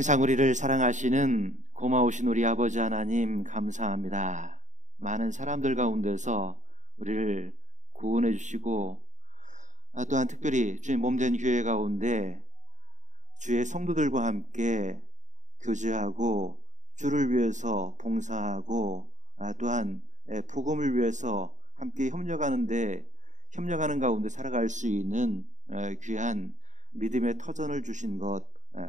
항상 우리를 사랑하시는 고마우신 우리 아버지 하나님 감사합니다. 많은 사람들 가운데서 우리를 구원해 주시고 또한 특별히 주의 몸된 교회 가운데 주의 성도들과 함께 교제하고 주를 위해서 봉사하고 또한 복음을 위해서 함께 협력하는 가운데 살아갈 수 있는 귀한 믿음의 터전을 주신 것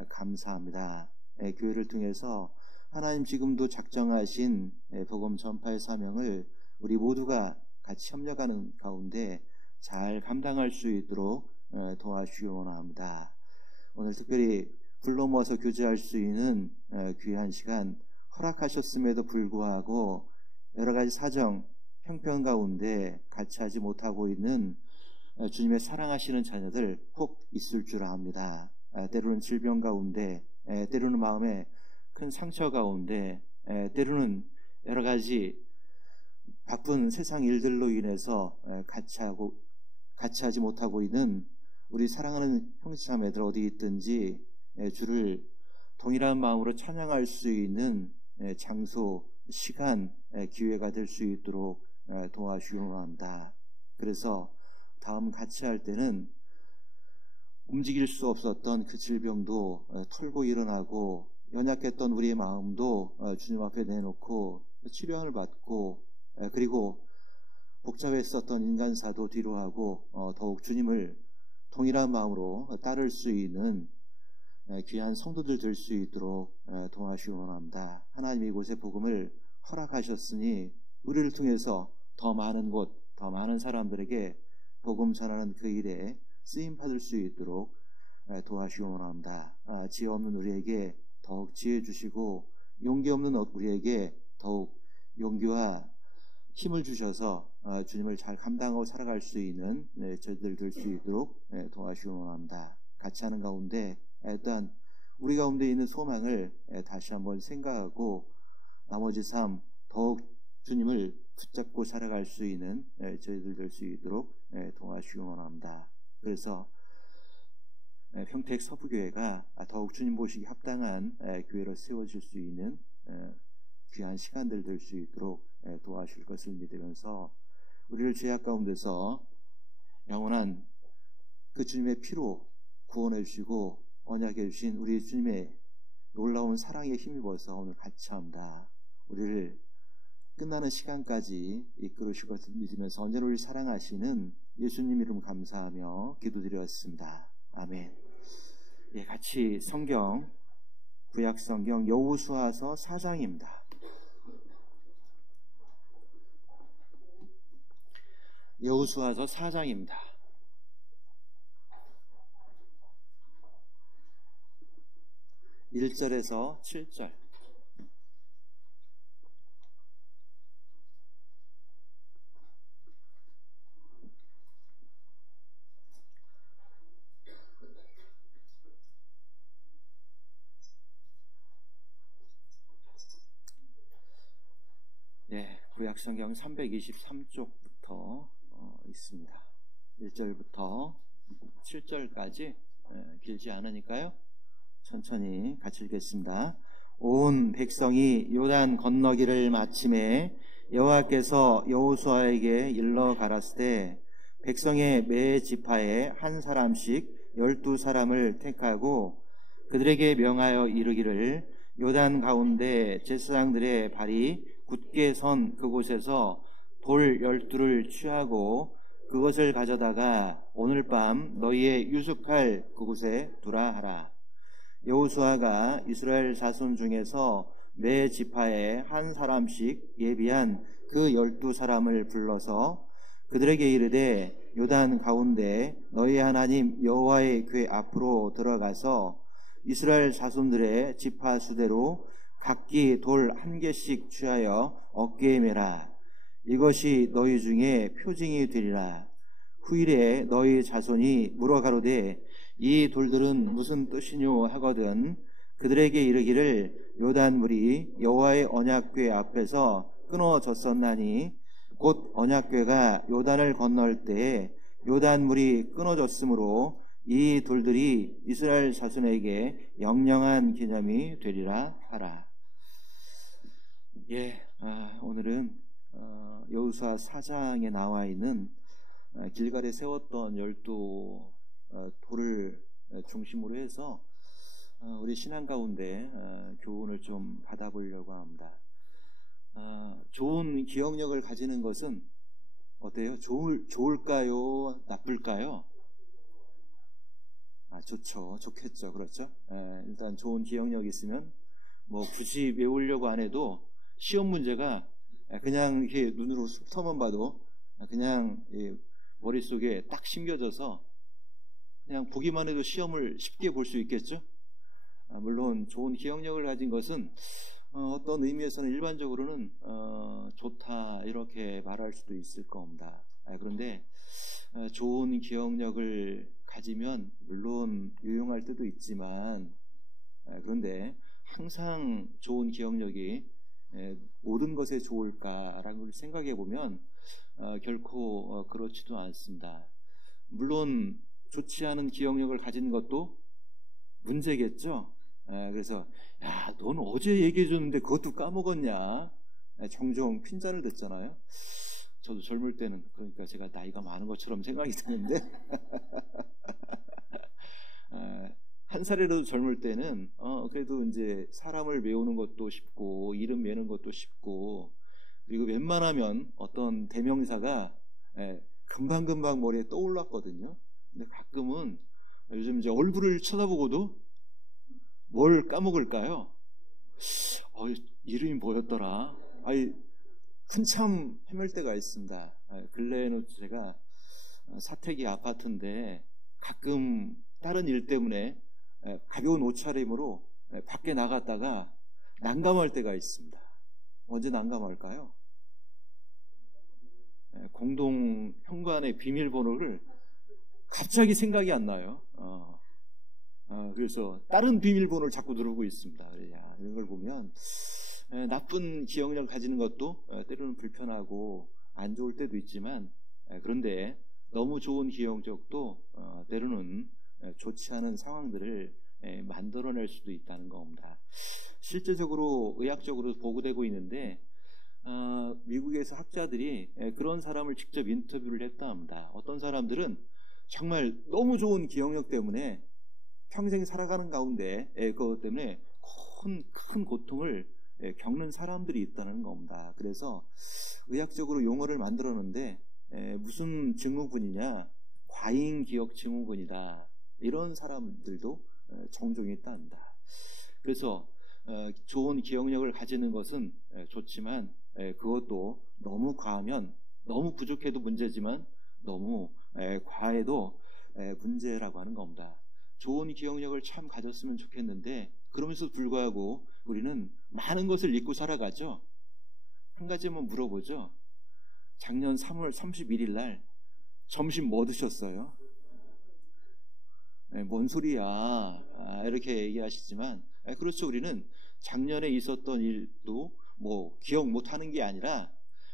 감사합니다. 교회를 통해서 하나님 지금도 작정하신 복음 전파의 사명을 우리 모두가 같이 협력하는 가운데 잘 감당할 수 있도록 도와주시기 원합니다. 오늘 특별히 불러 모아서 교제할 수 있는 귀한 시간 허락하셨음에도 불구하고 여러 가지 사정, 형편 가운데 같이 하지 못하고 있는 주님의 사랑하시는 자녀들 혹 있을 줄 압니다. 때로는 질병 가운데, 때로는 마음에 큰 상처 가운데, 때로는 여러 가지 바쁜 세상 일들로 인해서 같이 하지 못하고 있는 우리 사랑하는 형제자매들 어디 있든지 주를 동일한 마음으로 찬양할 수 있는 장소, 시간, 기회가 될 수 있도록 도와주시기 원합니다. 그래서 다음 같이 할 때는 움직일 수 없었던 그 질병도 털고 일어나고 연약했던 우리의 마음도 주님 앞에 내놓고 치료를 받고 그리고 복잡했었던 인간사도 뒤로 하고 더욱 주님을 동일한 마음으로 따를 수 있는 귀한 성도들 될 수 있도록 도와주시기 원합니다. 하나님이 이곳에 복음을 허락하셨으니 우리를 통해서 더 많은 곳, 더 많은 사람들에게 복음 전하는 그 일에 쓰임 받을 수 있도록 도와주시기 원합니다. 지혜 없는 우리에게 더욱 지혜 주시고 용기 없는 우리에게 더욱 용기와 힘을 주셔서 주님을 잘 감당하고 살아갈 수 있는 저희들 될 수 있도록 도와주시기 원합니다. 같이 하는 가운데 일단 우리 가운데 있는 소망을 다시 한번 생각하고 나머지 삶 더욱 주님을 붙잡고 살아갈 수 있는 저희들 될 수 있도록 도와주시기 원합니다. 그래서 평택 서부교회가 더욱 주님 보시기 합당한 교회로 세워질 수 있는 귀한 시간들 될 수 있도록 도와주실 것을 믿으면서 우리를 죄악 가운데서 영원한 그 주님의 피로 구원해 주시고 언약해 주신 우리 주님의 놀라운 사랑에 힘입어서 오늘 같이 합니다. 우리를 끝나는 시간까지 이끌으실 것을 믿으면서 언제나 우리를 사랑하시는 예수님 이름 감사하며 기도드렸습니다. 아멘. 예, 같이 성경 구약 성경 여호수아서 4장입니다. 여호수아서 4장입니다. 1절에서 7절. 구약성경 323쪽부터 있습니다. 1절부터 7절까지 길지 않으니까요. 천천히 같이 읽겠습니다. 온 백성이 요단 건너기를 마침에 여호와께서 여호수아에게 일러 가라사대 백성의 매 지파에 한 사람씩 12사람을 택하고 그들에게 명하여 이르기를 요단 가운데 제사장들의 발이 굳게 선 그곳에서 돌 12를 취하고 그것을 가져다가 오늘 밤 너희의 유숙할 그곳에 두라 하라. 여호수아가 이스라엘 자손 중에서 매 지파에 한 사람씩 예비한 그 12사람을 불러서 그들에게 이르되 요단 가운데 너희 하나님 여호와의 궤 앞으로 들어가서 이스라엘 자손들의 지파 수대로 각기 돌 1개씩 취하여 어깨에 매라. 이것이 너희 중에 표징이 되리라. 후일에 너희 자손이 물어가로되 이 돌들은 무슨 뜻이뇨 하거든 그들에게 이르기를 요단물이 여호와의 언약궤 앞에서 끊어졌었나니 곧 언약궤가 요단을 건널 때에 요단물이 끊어졌으므로 이 돌들이 이스라엘 자손에게 영영한 기념이 되리라 하라. 오늘은 여호수아 4장에 나와 있는 길갈에 세웠던 12 돌을 중심으로 해서 우리 신앙 가운데 교훈을 좀 받아보려고 합니다. 좋은 기억력을 가지는 것은 어때요? 좋을까요? 나쁠까요? 좋죠. 좋겠죠. 그렇죠? 일단 좋은 기억력이 있으면 뭐 굳이 외우려고 안 해도 시험 문제가 그냥 이렇게 눈으로 훑어만 봐도 그냥 머릿속에 딱 심겨져서 그냥 보기만 해도 시험을 쉽게 볼 수 있겠죠? 물론 좋은 기억력을 가진 것은 어떤 의미에서는 일반적으로는 좋다 이렇게 말할 수도 있을 겁니다. 그런데 좋은 기억력을 가지면 물론 유용할 때도 있지만 그런데 항상 좋은 기억력이 모든 것에 좋을까라는 걸 생각해 보면 결코 그렇지도 않습니다. 물론 좋지 않은 기억력을 가진 것도 문제겠죠. 그래서 야, 넌 어제 얘기해 줬는데 그것도 까먹었냐? 종종 핀잔을 듣잖아요. 저도 젊을 때는 그러니까 제가 나이가 많은 것처럼 생각이 드는데 한 살이라도 젊을 때는 그래도 이제 사람을 외우는 것도 쉽고 이름 외우는 것도 쉽고 그리고 웬만하면 어떤 대명사가 금방금방 머리에 떠올랐거든요. 근데 가끔은 요즘 이제 얼굴을 쳐다보고도 뭘 까먹을까요? 이름이 뭐였더라? 한참 헤맬 때가 있습니다. 근래에는 제가 사택이 아파트인데 가끔 다른 일 때문에 가벼운 옷차림으로 밖에 나갔다가 난감할 때가 있습니다. 언제 난감할까요? 공동 현관의 비밀번호를 갑자기 생각이 안 나요. 그래서 다른 비밀번호를 자꾸 누르고 있습니다. 이런 걸 보면 나쁜 기억력을 가지는 것도 때로는 불편하고 안 좋을 때도 있지만 그런데 너무 좋은 기억력도 때로는 좋지 않은 상황들을 만들어낼 수도 있다는 겁니다. 실제적으로 의학적으로 보고되고 있는데 미국에서 학자들이 그런 사람을 직접 인터뷰를 했다 합니다. 어떤 사람들은 정말 너무 좋은 기억력 때문에 평생 살아가는 가운데 그것 때문에 큰 고통을 겪는 사람들이 있다는 겁니다. 그래서 의학적으로 용어를 만들었는데 무슨 증후군이냐? 과잉 기억 증후군이다. 이런 사람들도 종종 있답니다. 그래서 좋은 기억력을 가지는 것은 좋지만 그것도 너무 과하면 너무 부족해도 문제지만 너무 과해도 문제라고 하는 겁니다. 좋은 기억력을 참 가졌으면 좋겠는데 그러면서도 불구하고 우리는 많은 것을 잊고 살아가죠. 한 가지만 물어보죠. 작년 3월 31일 날 점심 뭐 드셨어요? 뭔 소리야 이렇게 얘기하시지만 그렇죠. 우리는 작년에 있었던 일도 뭐 기억 못하는 게 아니라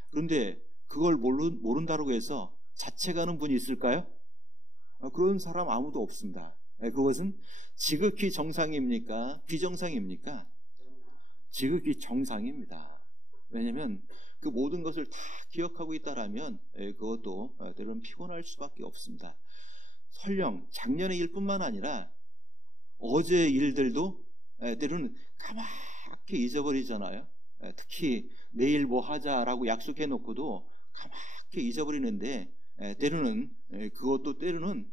그런데 그걸 모른다고 해서 자책하는 분이 있을까요? 그런 사람 아무도 없습니다. 그것은 지극히 정상입니까? 비정상입니까? 지극히 정상입니다. 왜냐하면 그 모든 것을 다 기억하고 있다라면 그것도 때로는 피곤할 수밖에 없습니다. 설령 작년의 일뿐만 아니라 어제의 일들도 때로는 까맣게 잊어버리잖아요. 특히 내일 뭐 하자라고 약속해 놓고도 까맣게 잊어버리는데 때로는 그것도 때로는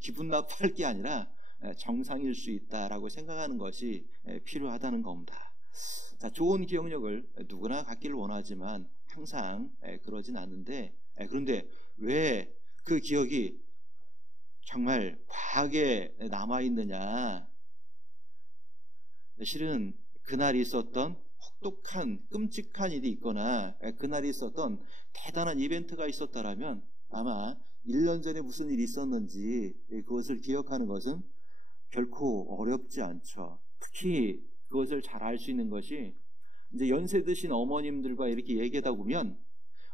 기분 나빠할 게 아니라 정상일 수 있다라고 생각하는 것이 필요하다는 겁니다. 자, 좋은 기억력을 누구나 갖기를 원하지만 항상 그러진 않는데 그런데 왜 그 기억이 정말 과하게 남아있느냐? 실은 그날 있었던 혹독한 끔찍한 일이 있거나 그날이 있었던 대단한 이벤트가 있었다라면 아마 1년 전에 무슨 일이 있었는지 그것을 기억하는 것은 결코 어렵지 않죠. 특히 그것을 잘 알 수 있는 것이 이제 연세 드신 어머님들과 이렇게 얘기하다 보면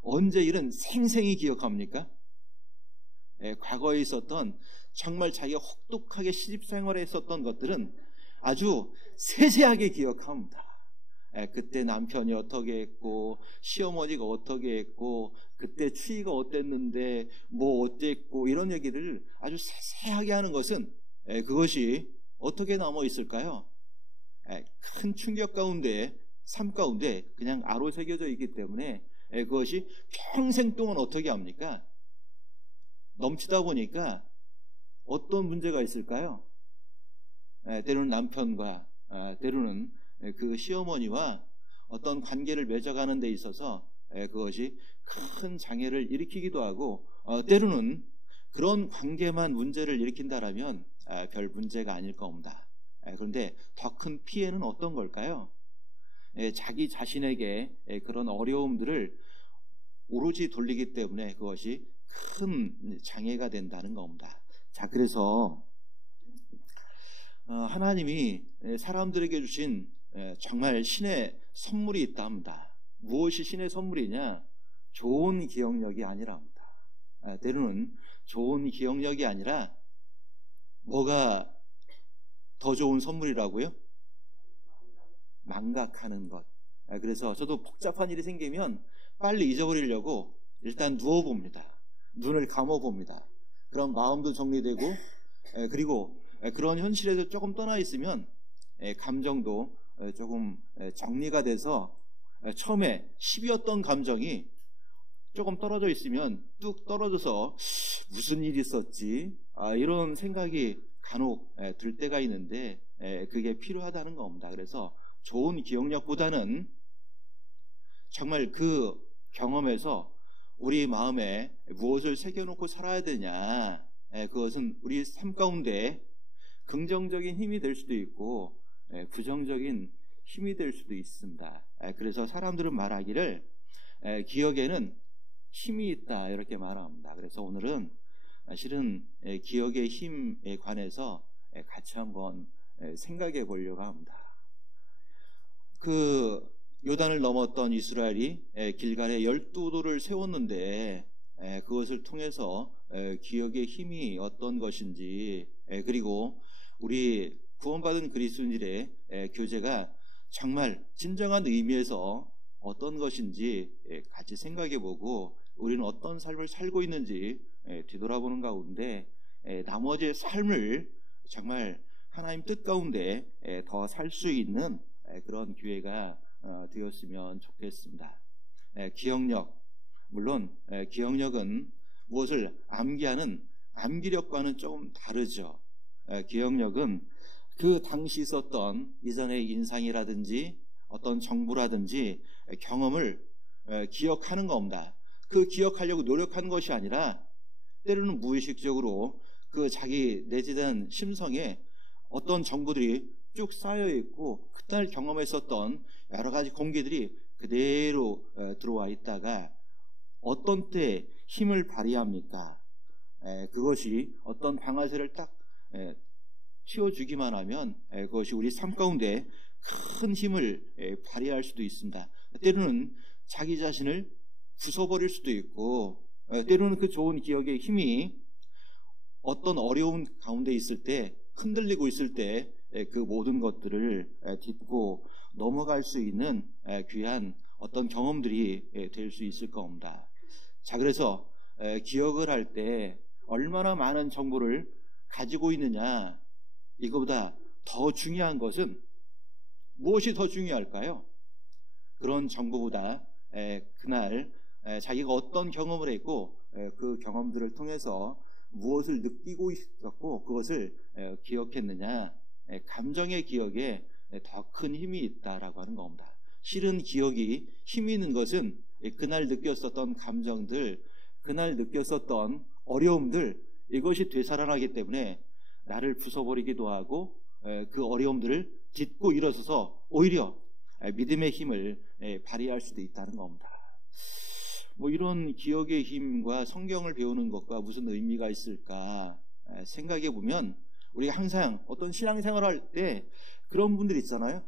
언제 일은 생생히 기억합니까? 과거에 있었던 정말 자기가 혹독하게 시집생활에 했었던 것들은 아주 세세하게 기억합니다. 그때 남편이 어떻게 했고, 시어머니가 어떻게 했고, 그때 추위가 어땠는데 뭐 어땠고, 이런 얘기를 아주 세세하게 하는 것은 그것이 어떻게 남아 있을까요? 큰 충격 가운데, 삶 가운데 그냥 아로 새겨져 있기 때문에 그것이 평생 동안 어떻게 합니까? 넘치다 보니까 어떤 문제가 있을까요? 때로는 남편과, 때로는 그 시어머니와 어떤 관계를 맺어가는 데 있어서 그것이 큰 장애를 일으키기도 하고, 때로는 그런 관계만 문제를 일으킨다라면 별 문제가 아닐 겁니다. 그런데 더 큰 피해는 어떤 걸까요? 자기 자신에게 그런 어려움들을 오로지 돌리기 때문에 그것이 큰 장애가 된다는 겁니다. 자, 그래서 하나님이 사람들에게 주신 정말 신의 선물이 있다 합니다. 무엇이 신의 선물이냐? 좋은 기억력이 아니라 합니다. 때로는 좋은 기억력이 아니라 뭐가 더 좋은 선물이라고요? 망각하는 것. 그래서 저도 복잡한 일이 생기면 빨리 잊어버리려고 일단 누워봅니다. 눈을 감아봅니다. 그럼 마음도 정리되고, 그리고 그런 현실에서 조금 떠나 있으면 감정도 조금 정리가 돼서 처음에 10이었던 감정이 조금 떨어져 있으면 뚝 떨어져서 무슨 일이 있었지? 이런 생각이 간혹 들 때가 있는데 그게 필요하다는 겁니다. 그래서 좋은 기억력보다는 정말 그 경험에서 우리 마음에 무엇을 새겨놓고 살아야 되냐, 그것은 우리 삶 가운데 긍정적인 힘이 될 수도 있고 부정적인 힘이 될 수도 있습니다. 그래서 사람들은 말하기를 기억에는 힘이 있다 이렇게 말합니다. 그래서 오늘은 실은 기억의 힘에 관해서 같이 한번 생각해 보려고 합니다. 그 요단을 넘었던 이스라엘이 길갈에 12도를 세웠는데 그것을 통해서 기억의 힘이 어떤 것인지, 그리고 우리 구원받은 그리스도인들의 교제가 정말 진정한 의미에서 어떤 것인지 같이 생각해보고 우리는 어떤 삶을 살고 있는지 뒤돌아보는 가운데 나머지의 삶을 정말 하나님 뜻 가운데 더 살 수 있는 그런 기회가 되었으면 좋겠습니다. 기억력, 물론 기억력은 무엇을 암기하는 암기력과는 조금 다르죠. 기억력은 그 당시 있었던 이전의 인상이라든지 어떤 정보라든지 경험을 기억하는 겁니다. 그 기억하려고 노력하는 것이 아니라 때로는 무의식적으로 그 자기 내재된 심성에 어떤 정보들이 쭉 쌓여 있고 그날 경험했었던 여러 가지 공기들이 그대로 들어와 있다가 어떤 때 힘을 발휘합니까? 그것이 어떤 방아쇠를 딱 씌워주기만 하면 그것이 우리 삶 가운데 큰 힘을 발휘할 수도 있습니다. 때로는 자기 자신을 부숴버릴 수도 있고, 때로는 그 좋은 기억의 힘이 어떤 어려운 가운데 있을 때, 흔들리고 있을 때 그 모든 것들을 딛고 넘어갈 수 있는 귀한 어떤 경험들이 될 수 있을 겁니다. 자, 그래서 기억을 할 때 얼마나 많은 정보를 가지고 있느냐, 이거보다 더 중요한 것은 무엇이 더 중요할까요? 그런 정보보다 그날 자기가 어떤 경험을 했고 그 경험들을 통해서 무엇을 느끼고 있었고 그것을 기억했느냐, 감정의 기억에 더 큰 힘이 있다라고 하는 겁니다. 실은 기억이 힘이 있는 것은 그날 느꼈었던 감정들, 그날 느꼈었던 어려움들, 이것이 되살아나기 때문에 나를 부숴버리기도 하고 그 어려움들을 딛고 일어서서 오히려 믿음의 힘을 발휘할 수도 있다는 겁니다. 이런 기억의 힘과 성경을 배우는 것과 무슨 의미가 있을까 생각해 보면, 우리가 항상 어떤 신앙생활을 할 때 그런 분들 있잖아요.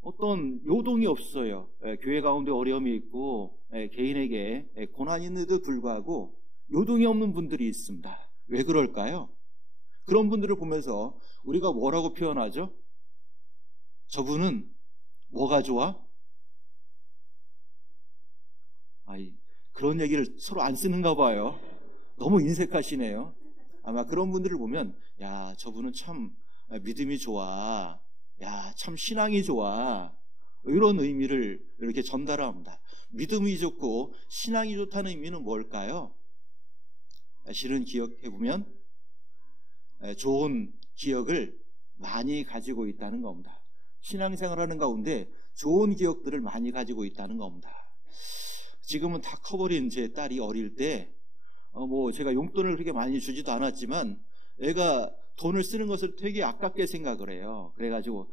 어떤 요동이 없어요. 교회 가운데 어려움이 있고 개인에게 고난이 있는데도 불구하고 요동이 없는 분들이 있습니다. 왜 그럴까요? 그런 분들을 보면서 우리가 뭐라고 표현하죠? 저분은 뭐가 좋아? 그런 얘기를 서로 안 쓰는가 봐요. 너무 인색하시네요. 아마 그런 분들을 보면, 야, 저분은 참 믿음이 좋아. 야, 참 신앙이 좋아. 이런 의미를 이렇게 전달합니다. 믿음이 좋고 신앙이 좋다는 의미는 뭘까요? 실은 기억해보면 좋은 기억을 많이 가지고 있다는 겁니다. 신앙생활하는 가운데 좋은 기억들을 많이 가지고 있다는 겁니다. 지금은 다 커버린 제 딸이 어릴 때 제가 용돈을 그렇게 많이 주지도 않았지만 애가 돈을 쓰는 것을 되게 아깝게 생각을 해요. 그래가지고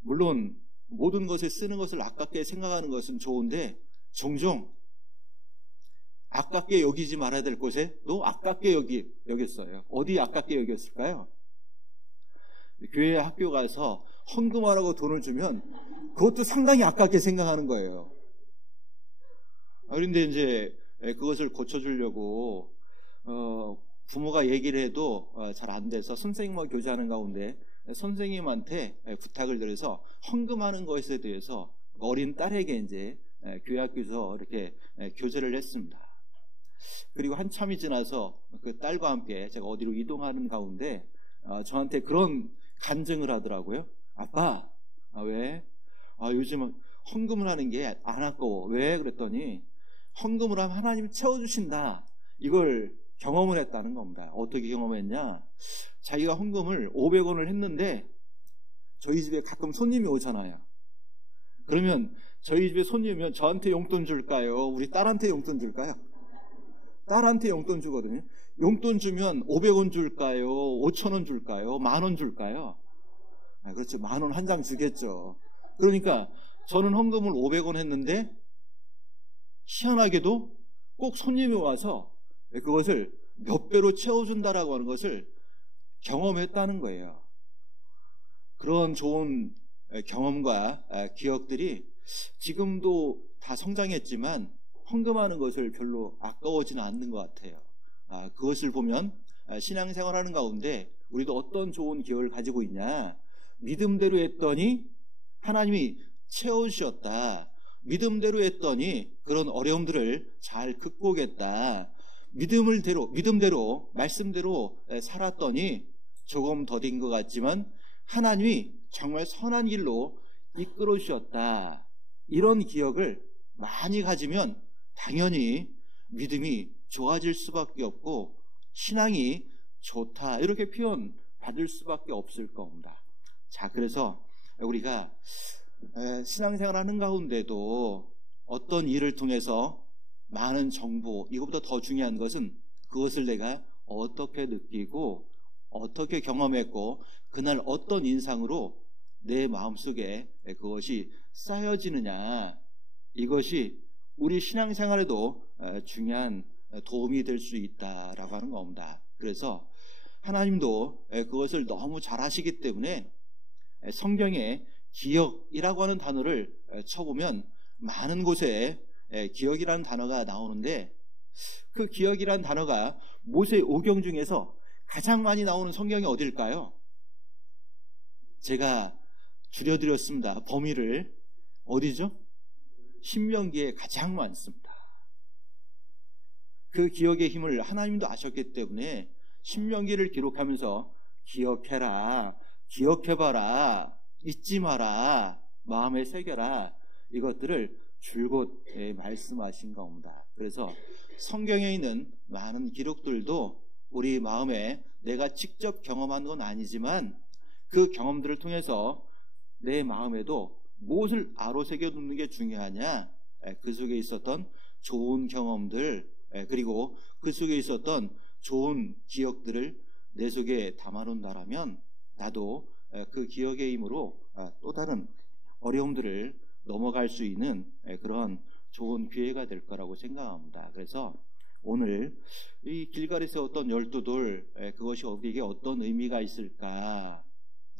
물론 모든 것을 쓰는 것을 아깝게 생각하는 것은 좋은데 종종 아깝게 여기지 말아야 될 곳에 또 아깝게 여겼어요. 어디 아깝게 여겼을까요? 교회 학교 가서 헌금하라고 돈을 주면 그것도 상당히 아깝게 생각하는 거예요. 그런데 이제 그것을 고쳐주려고 부모가 얘기를 해도 잘 안 돼서 선생님과 교제하는 가운데 선생님한테 부탁을 드려서 헌금하는 것에 대해서 어린 딸에게 이제 교회 학교에서 이렇게 교제를 했습니다. 그리고 한참이 지나서 그 딸과 함께 제가 어디로 이동하는 가운데 저한테 그런 간증을 하더라고요. 아빠, 왜? 요즘 헌금을 하는 게 안 아까워. 왜? 그랬더니 헌금을 하면 하나님이 채워주신다. 이걸 경험을 했다는 겁니다. 어떻게 경험했냐? 자기가 헌금을 500원을 했는데 저희 집에 가끔 손님이 오잖아요. 그러면 저희 집에 손님이 오면 저한테 용돈 줄까요? 우리 딸한테 용돈 줄까요? 딸한테 용돈 주거든요. 용돈 주면 500원 줄까요? 5,000원 줄까요? 10,000원 줄까요? 그렇죠. 10,000원 한 장 주겠죠. 그러니까 저는 헌금을 500원 했는데 희한하게도 꼭 손님이 와서 그것을 몇 배로 채워준다라고 하는 것을 경험했다는 거예요. 그런 좋은 경험과 기억들이 지금도 다 성장했지만 헌금하는 것을 별로 아까워지는 않는 것 같아요. 그것을 보면 신앙생활하는 가운데 우리도 어떤 좋은 기억을 가지고 있냐. 믿음대로 했더니 하나님이 채워주셨다. 믿음대로 했더니 그런 어려움들을 잘 극복했다. 믿음대로 말씀대로 살았더니 조금 더딘 것 같지만 하나님이 정말 선한 길로 이끌어 주셨다. 이런 기억을 많이 가지면 당연히 믿음이 좋아질 수밖에 없고 신앙이 좋다 이렇게 표현 받을 수밖에 없을 겁니다. 자, 그래서 우리가 신앙생활 하는 가운데도 어떤 일을 통해서 많은 정보, 이것보다 더 중요한 것은 그것을 내가 어떻게 느끼고 어떻게 경험했고 그날 어떤 인상으로 내 마음속에 그것이 쌓여지느냐, 이것이 우리 신앙생활에도 중요한 도움이 될 수 있다라고 하는 겁니다. 그래서 하나님도 그것을 너무 잘 아시기 때문에 성경에 기억이라고 하는 단어를 쳐보면 많은 곳에 기억이라는 단어가 나오는데 그 기억이라는 단어가 모세 오경 중에서 가장 많이 나오는 성경이 어딜까요? 제가 줄여드렸습니다. 범위를. 어디죠? 신명기에 가장 많습니다. 그 기억의 힘을 하나님도 아셨기 때문에 신명기를 기록하면서 기억해라, 기억해봐라, 잊지 마라, 마음에 새겨라, 이것들을 줄곧 말씀하신 겁니다. 그래서 성경에 있는 많은 기록들도 우리 마음에 내가 직접 경험한 건 아니지만 그 경험들을 통해서 내 마음에도 무엇을 아로새겨 두는 게 중요하냐, 그 속에 있었던 좋은 경험들, 그리고 그 속에 있었던 좋은 기억들을 내 속에 담아놓는다라면 나도 그 기억의 힘으로 또 다른 어려움들을 넘어갈 수 있는 그런 좋은 기회가 될 거라고 생각합니다. 그래서 오늘 이 길갈에서 어떤 12돌, 그것이 우리에게 어떤 의미가 있을까라고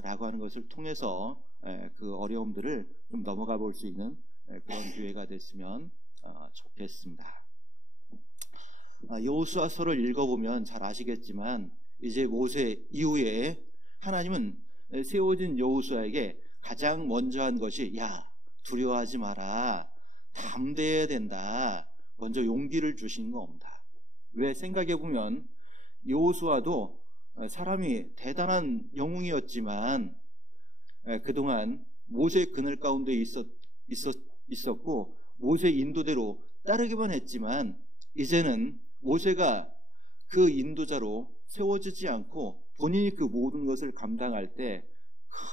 하는 것을 통해서 그 어려움들을 좀 넘어가 볼 수 있는 그런 기회가 됐으면 좋겠습니다. 여호수아서를 읽어보면 잘 아시겠지만 이제 모세 이후에 하나님은 세워진 여호수아에게 가장 먼저 한 것이 야, 두려워하지 마라. 담대해야 된다. 먼저 용기를 주신 겁니다. 왜 생각해 보면 여호수아도 사람이 대단한 영웅이었지만 그동안 모세 그늘 가운데 있었고 모세 인도대로 따르기만 했지만 이제는 모세가 그 인도자로 세워지지 않고 본인이 그 모든 것을 감당할 때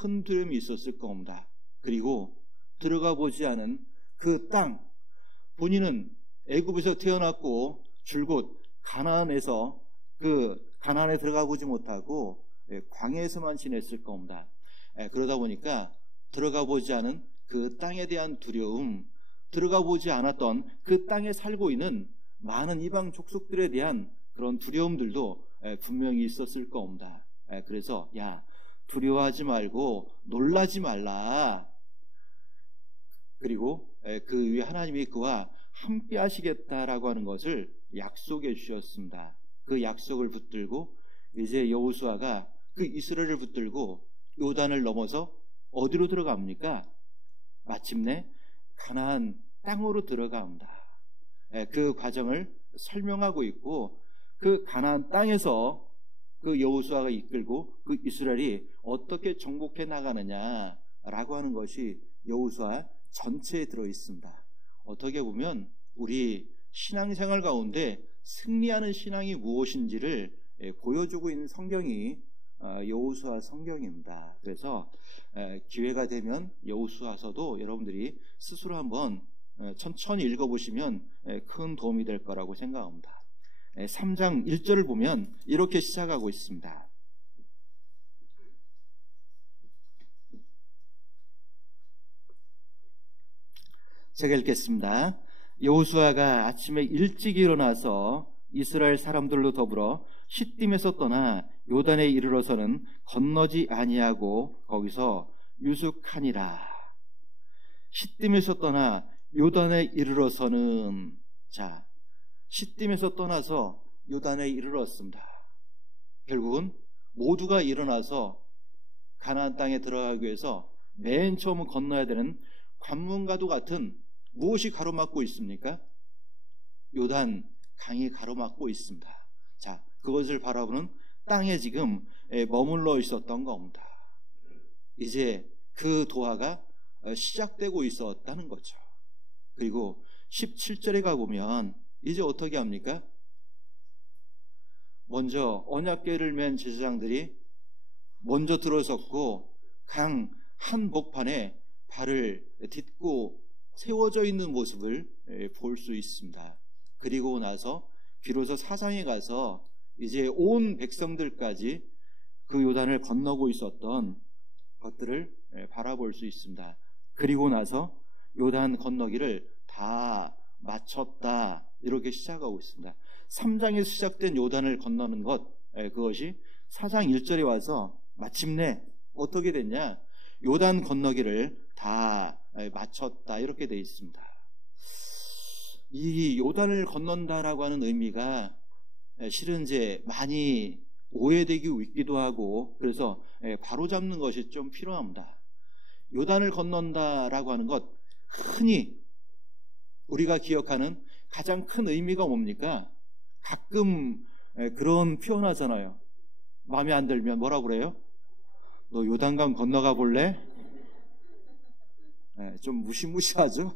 큰 두려움이 있었을 겁니다. 그리고 들어가 보지 않은 그 땅, 본인은 애굽에서 태어났고 줄곧 가나안에서 가나안에 들어가 보지 못하고 광야에서만 지냈을 겁니다. 그러다 보니까 들어가 보지 않은 그 땅에 대한 두려움, 들어가 보지 않았던 그 땅에 살고 있는 많은 이방 족속들에 대한 그런 두려움들도 분명히 있었을 겁니다. 그래서 야, 두려워하지 말고 놀라지 말라. 그리고 그 위에 하나님이 그와 함께 하시겠다라고 하는 것을 약속해 주셨습니다. 그 약속을 붙들고 이제 여호수아가 그 이스라엘을 붙들고 요단을 넘어서 어디로 들어갑니까? 마침내 가나안 땅으로 들어갑니다. 그 과정을 설명하고 있고 그 가나안 땅에서 그 여호수아가 이끌고 그 이스라엘이 어떻게 정복해 나가느냐라고 하는 것이 여호수아 전체에 들어 있습니다. 어떻게 보면 우리 신앙생활 가운데 승리하는 신앙이 무엇인지를 보여주고 있는 성경이 여호수아 성경입니다. 그래서 기회가 되면 여호수아서도 여러분들이 스스로 한번 천천히 읽어보시면 큰 도움이 될 거라고 생각합니다. 3장 1절을 보면 이렇게 시작하고 있습니다. 제가 읽겠습니다. 여호수아가 아침에 일찍 일어나서 이스라엘 사람들로 더불어 시딤에서 떠나 요단에 이르러서는 건너지 아니하고 거기서 유숙하니라. 시딤에서 떠나 요단에 이르러서는, 자, 시딤에서 떠나서 요단에 이르렀습니다. 결국은 모두가 일어나서 가나안 땅에 들어가기 위해서 맨 처음 건너야 되는 관문과도 같은 무엇이 가로막고 있습니까? 요단 강이 가로막고 있습니다. 자, 그것을 바라보는 땅에 지금 머물러 있었던 겁니다. 이제 그 도하가 시작되고 있었다는 거죠. 그리고 17절에 가보면 이제 어떻게 합니까? 먼저 언약궤를 맨 제사장들이 먼저 들어섰고 강 한복판에 발을 딛고 세워져 있는 모습을 볼 수 있습니다. 그리고 나서 비로소 사상에 가서 이제 온 백성들까지 그 요단을 건너고 있었던 것들을 바라볼 수 있습니다. 그리고 나서 요단 건너기를 다 마쳤다, 이렇게 시작하고 있습니다. 3장에서 시작된 요단을 건너는 것, 그것이 4장 1절에 와서 마침내 어떻게 됐냐? 요단 건너기를 다 마쳤다, 이렇게 되어 있습니다. 이 요단을 건넌다라고 하는 의미가 실은 이제 많이 오해되고 있기도 하고, 그래서 바로잡는 것이 좀 필요합니다. 요단을 건넌다라고 하는 것, 흔히 우리가 기억하는 가장 큰 의미가 뭡니까? 가끔 그런 표현하잖아요. 마음에 안 들면 뭐라고 그래요? 너 요단강 건너가 볼래? 좀 무시무시하죠?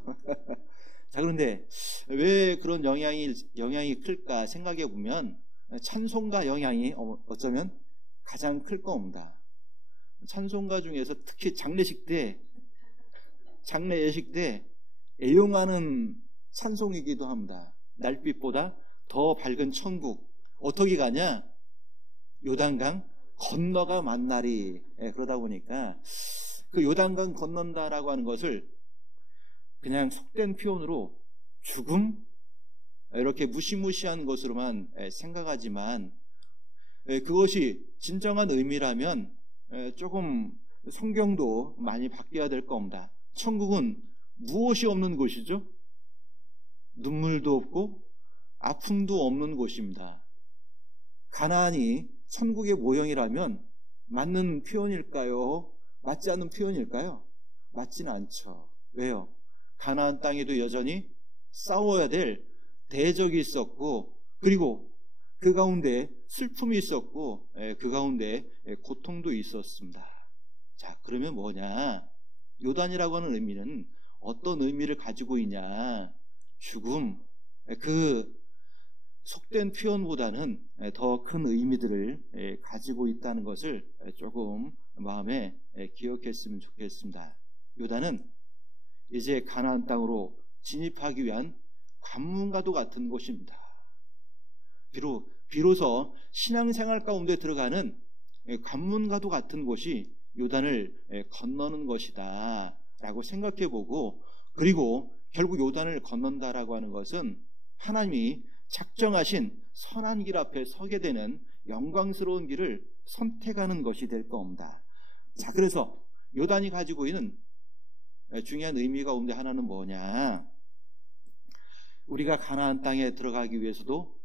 자, 그런데 왜 그런 영향이 클까 생각해 보면 찬송가 영향이 어쩌면 가장 클 겁니다. 찬송가 중에서 특히 장례 예식 때 애용하는 찬송이기도 합니다. 날빛보다 더 밝은 천국, 어떻게 가냐? 요단강 건너가 만나리. 그러다 보니까 그 요단강 건넌다라고 하는 것을 그냥 속된 표현으로 죽음, 이렇게 무시무시한 것으로만 생각하지만 그것이 진정한 의미라면 조금 성경도 많이 바뀌어야 될 겁니다. 천국은 무엇이 없는 곳이죠? 눈물도 없고 아픔도 없는 곳입니다. 가나안이 천국의 모형이라면 맞는 표현일까요? 맞지 않는 표현일까요? 맞지는 않죠. 왜요? 가나안 땅에도 여전히 싸워야 될 대적이 있었고, 그리고 그 가운데 슬픔이 있었고, 그 가운데 고통도 있었습니다. 자, 그러면 뭐냐? 요단이라고 하는 의미는 어떤 의미를 가지고 있냐? 죽음, 그 속된 표현보다는 더 큰 의미들을 가지고 있다는 것을 조금 마음에 기억했으면 좋겠습니다. 요단은 이제 가나안 땅으로 진입하기 위한 관문과도 같은 곳입니다. 비로소 신앙생활 가운데 들어가는 관문과도 같은 곳이 요단을 건너는 것이다 라고 생각해보고, 그리고 결국 요단을 건넌다라고 하는 것은 하나님이 작정하신 선한 길 앞에 서게 되는 영광스러운 길을 선택하는 것이 될 겁니다. 자, 그래서 요단이 가지고 있는 중요한 의미 가운데 하나는 뭐냐? 우리가 가나안 땅에 들어가기 위해서도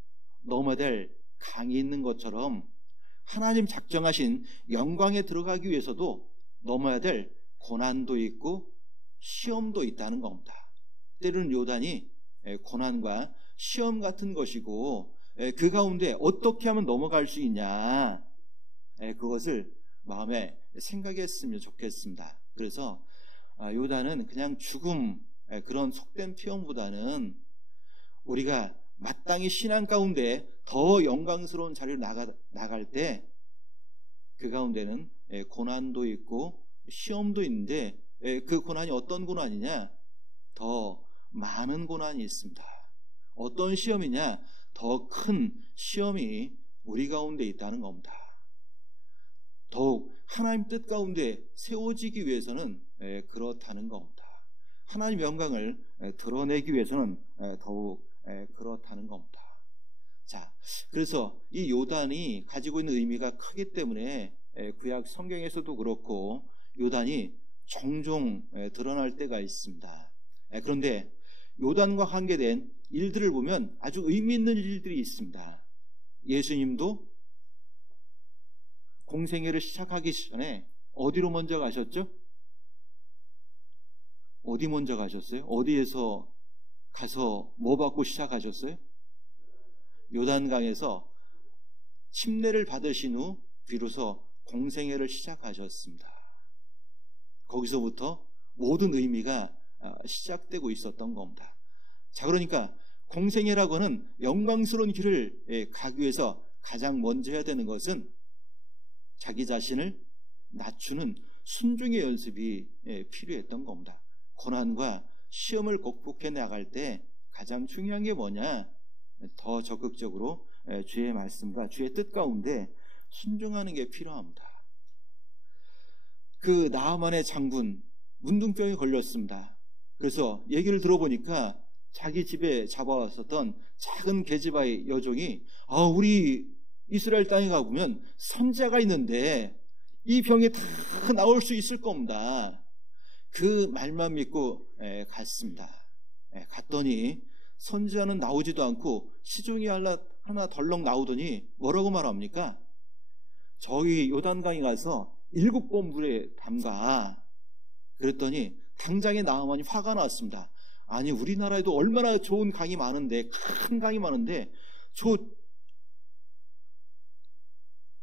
넘어야 될 강이 있는 것처럼 하나님 작정하신 영광에 들어가기 위해서도 넘어야 될 고난도 있고 시험도 있다는 겁니다. 때로는 요단이 고난과 시험 같은 것이고, 그 가운데 어떻게 하면 넘어갈 수 있냐, 그것을 마음에 생각했으면 좋겠습니다. 그래서 요단은 그냥 죽음, 그런 속된 표현보다는 우리가 마땅히 신앙 가운데 더 영광스러운 자리로 나갈 때 그 가운데는 고난도 있고 시험도 있는데, 그 고난이 어떤 고난이냐? 더 많은 고난이 있습니다. 어떤 시험이냐? 더 큰 시험이 우리 가운데 있다는 겁니다. 더욱 하나님 뜻 가운데 세워지기 위해서는 그렇다는 겁니다. 하나님 영광을 드러내기 위해서는 더욱 그렇다는 겁니다. 자, 그래서 이 요단이 가지고 있는 의미가 크기 때문에 구약 성경에서도 그렇고 요단이 종종 드러날 때가 있습니다. 그런데 요단과 관계된 일들을 보면 아주 의미 있는 일들이 있습니다. 예수님도 공생애를 시작하기 전에 어디로 먼저 가셨죠? 어디 먼저 가셨어요? 어디에서 가서 뭐 받고 시작하셨어요? 요단강에서 침례를 받으신 후 비로소 공생애를 시작하셨습니다. 거기서부터 모든 의미가 시작되고 있었던 겁니다. 자, 그러니까 공생애라고 하는 영광스러운 길을 가기 위해서 가장 먼저 해야 되는 것은 자기 자신을 낮추는 순종의 연습이 필요했던 겁니다. 고난과 시험을 극복해 나갈 때 가장 중요한 게 뭐냐? 더 적극적으로 주의 말씀과 주의 뜻 가운데 순종하는 게 필요합니다. 그 나아만의 장군 문둥병이 걸렸습니다. 그래서 얘기를 들어보니까 자기 집에 잡아왔었던 작은 계집아이 여종이 우리 이스라엘 땅에 가보면 선지자가 있는데 이 병이 다 나올 수 있을 겁니다. 그 말만 믿고 갔습니다. 갔더니 선지자는 나오지도 않고 시종이 하나 덜렁 나오더니 뭐라고 말합니까? 저희 요단강에 가서 7번 물에 담가. 그랬더니 당장에 나아만이 화가 났습니다. 아니, 우리나라에도 얼마나 좋은 강이 많은데, 큰 강이 많은데 저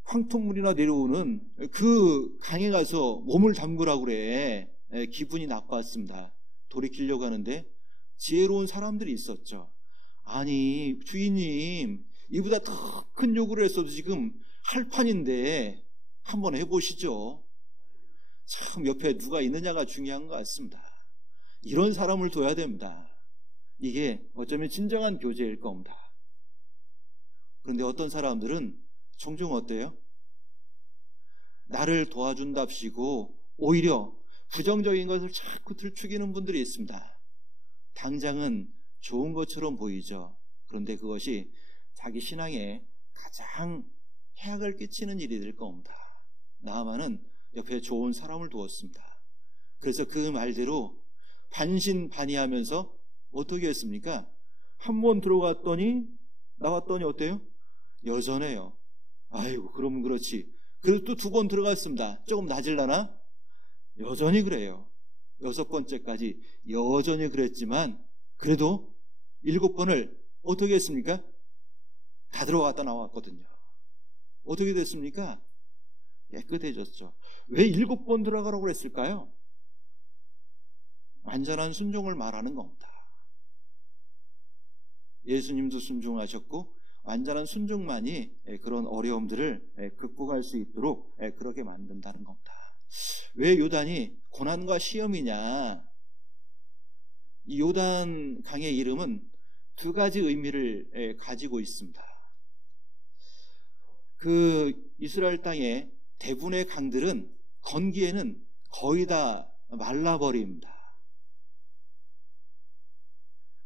황토물이나 내려오는 그 강에 가서 몸을 담그라고 그래. 기분이 나빴습니다. 돌이키려고 하는데 지혜로운 사람들이 있었죠. 아니, 주인님, 이보다 더 큰 요구를 했어도 지금 할 판인데 한번 해보시죠. 참, 옆에 누가 있느냐가 중요한 것 같습니다. 이런 사람을 둬야 됩니다. 이게 어쩌면 진정한 교제일 겁니다. 그런데 어떤 사람들은 종종 어때요? 나를 도와준답시고 오히려 부정적인 것을 자꾸 들추기는 분들이 있습니다. 당장은 좋은 것처럼 보이죠. 그런데 그것이 자기 신앙에 가장 해악을 끼치는 일이 될 겁니다. 나아만은 옆에 좋은 사람을 두었습니다. 그래서 그 말대로 반신반의하면서 어떻게 했습니까? 한 번 들어갔더니 나왔더니 어때요? 여전해요. 아이고, 그러면 그렇지. 그래도 또 2번 들어갔습니다. 조금 낮을라나? 여전히 그래요. 6번째까지 여전히 그랬지만 그래도 7번을 어떻게 했습니까? 다 들어갔다 나왔거든요. 어떻게 됐습니까? 깨끗해졌죠. 왜 7번 들어가라고 그랬을까요? 완전한 순종을 말하는 겁니다. 예수님도 순종하셨고 완전한 순종만이 그런 어려움들을 극복할 수 있도록 그렇게 만든다는 겁니다. 왜 요단이 고난과 시험이냐? 이 요단 강의 이름은 2가지 의미를 가지고 있습니다. 그 이스라엘 땅의 대부분의 강들은 건기에는 거의 다 말라버립니다.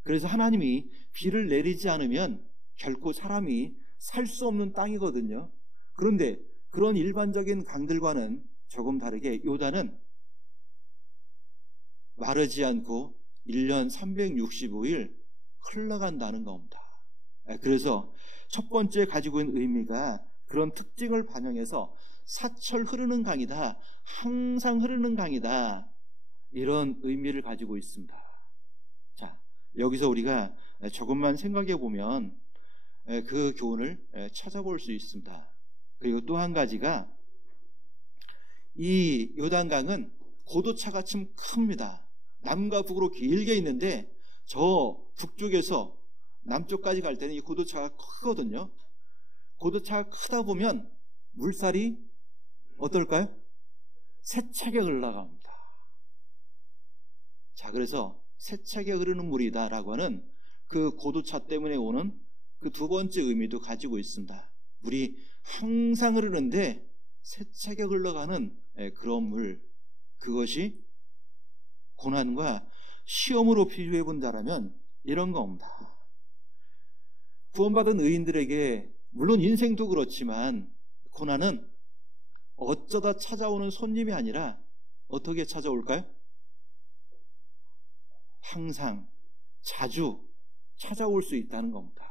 그래서 하나님이 비를 내리지 않으면 결코 사람이 살 수 없는 땅이거든요. 그런데 그런 일반적인 강들과는 조금 다르게 요단은 마르지 않고 1년 365일 흘러간다는 겁니다. 그래서 첫 번째 가지고 있는 의미가 그런 특징을 반영해서 사철 흐르는 강이다, 항상 흐르는 강이다, 이런 의미를 가지고 있습니다. 자, 여기서 우리가 조금만 생각해 보면 그 교훈을 찾아볼 수 있습니다. 그리고 또 한 가지가 이 요단강은 고도차가 참 큽니다. 남과 북으로 길게 있는데 저 북쪽에서 남쪽까지 갈 때는 이 고도차가 크거든요. 고도차가 크다 보면 물살이 어떨까요? 세차게 흘러갑니다. 자, 그래서 세차게 흐르는 물이다라고 하는 그 고도차 때문에 오는 그 2번째 의미도 가지고 있습니다. 물이 항상 흐르는데 세차게 흘러가는 그런 물, 그것이 고난과 시험으로 비교해 본다라면 이런 겁니다. 구원받은 의인들에게 물론 인생도 그렇지만 고난은 어쩌다 찾아오는 손님이 아니라 어떻게 찾아올까요? 항상, 자주 찾아올 수 있다는 겁니다.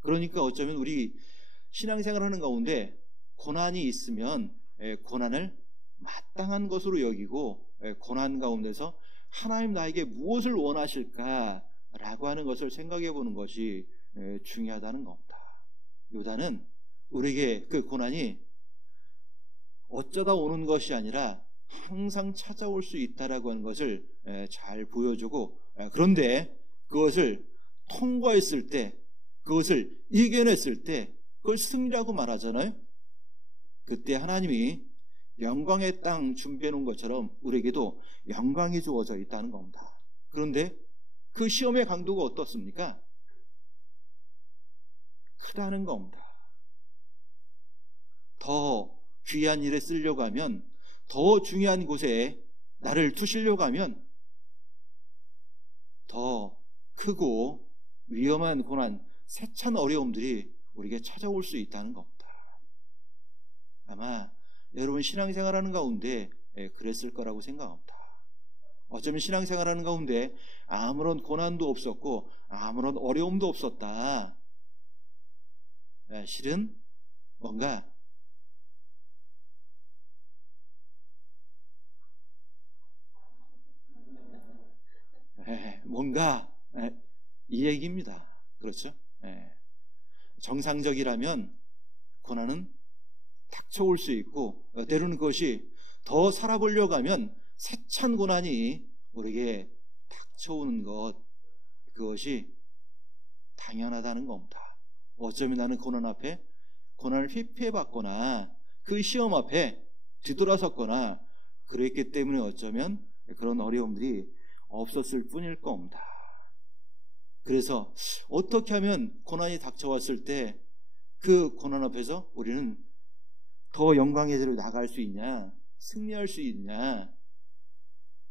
그러니까 어쩌면 우리 신앙생활 하는 가운데 고난이 있으면 고난을 마땅한 것으로 여기고 고난 가운데서 하나님 나에게 무엇을 원하실까라고 하는 것을 생각해 보는 것이 중요하다는 겁니다. 요단은 우리에게 그 고난이 어쩌다 오는 것이 아니라 항상 찾아올 수 있다라고 하는 것을 잘 보여주고, 그런데 그것을 통과했을 때, 그것을 이겨냈을 때 그걸 승리라고 말하잖아요. 그때 하나님이 영광의 땅 준비해 놓은 것처럼 우리에게도 영광이 주어져 있다는 겁니다. 그런데 그 시험의 강도가 어떻습니까? 크다는 겁니다. 더 귀한 일에 쓰려고 하면, 더 중요한 곳에 나를 두시려고 하면 더 크고 위험한 고난, 세찬 어려움들이 우리에게 찾아올 수 있다는 겁니다. 아마 여러분 신앙생활하는 가운데 그랬을 거라고 생각합니다. 어쩌면 신앙생활하는 가운데 아무런 고난도 없었고 아무런 어려움도 없었다. 실은 뭔가 이 얘기입니다. 그렇죠? 정상적이라면 고난은 닥쳐올 수 있고, 때로는 그것이 더 살아보려고 하면 세찬 고난이 우리에게 닥쳐오는 것, 그것이 당연하다는 겁니다. 어쩌면 나는 고난 앞에 고난을 회피해봤거나 그 시험 앞에 뒤돌아섰거나 그랬기 때문에 어쩌면 그런 어려움들이 없었을 뿐일 겁니다. 그래서 어떻게 하면 고난이 닥쳐왔을 때 그 고난 앞에서 우리는 더 영광의 대로 나갈 수 있냐, 승리할 수 있냐,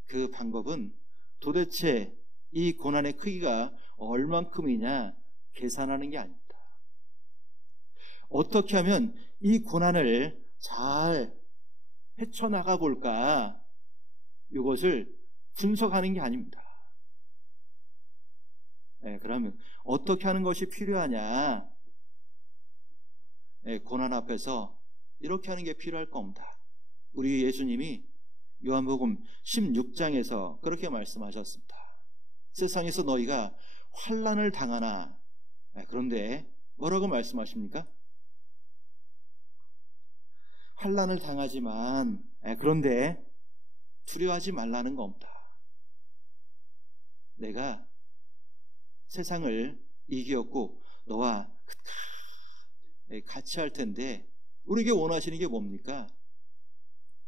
그 방법은 도대체 이 고난의 크기가 얼만큼이냐 계산하는 게 아닙니다. 어떻게 하면 이 고난을 잘 헤쳐나가 볼까, 이것을 분석하는 게 아닙니다. 그러면 어떻게 하는 것이 필요하냐, 고난 앞에서 이렇게 하는 게 필요할 겁니다. 우리 예수님이 요한복음 16장에서 그렇게 말씀하셨습니다. 세상에서 너희가 환난을 당하나, 그런데 뭐라고 말씀하십니까? 환난을 당하지만 그런데 두려워하지 말라는 겁니다. 내가 세상을 이기었고 너와 같이 할 텐데 우리에게 원하시는 게 뭡니까?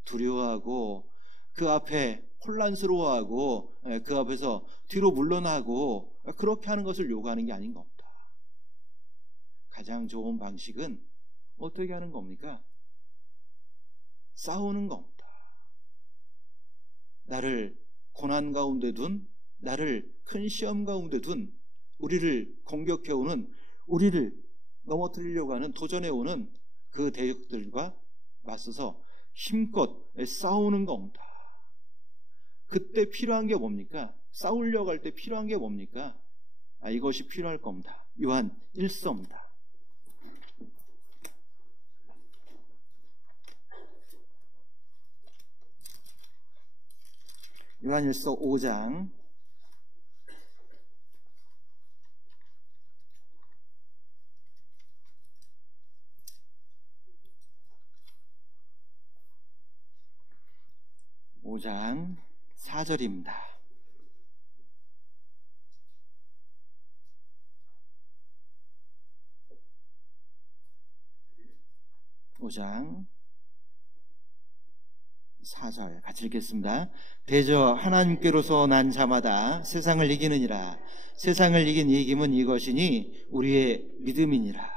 두려워하고 그 앞에 혼란스러워하고 그 앞에서 뒤로 물러나고 그렇게 하는 것을 요구하는 게 아닌 겁니다. 가장 좋은 방식은 어떻게 하는 겁니까? 싸우는 겁니다. 나를 고난 가운데 둔, 나를 큰 시험 가운데 둔, 우리를 공격해오는, 우리를 넘어뜨리려고 하는, 도전해오는 그 대적들과 맞서서 힘껏 싸우는 겁니다. 그때 필요한 게 뭡니까? 싸우려고 할 때 필요한 게 뭡니까? 이것이 필요할 겁니다. 요한 1서입니다. 요한 1서 5장 5장 4절입니다. (5장 4절) 같이 읽겠습니다. 대저 하나님께로서 난 자마다 세상을 이기느니라. 세상을 이긴 이김은 이것이니 우리의 믿음이니라.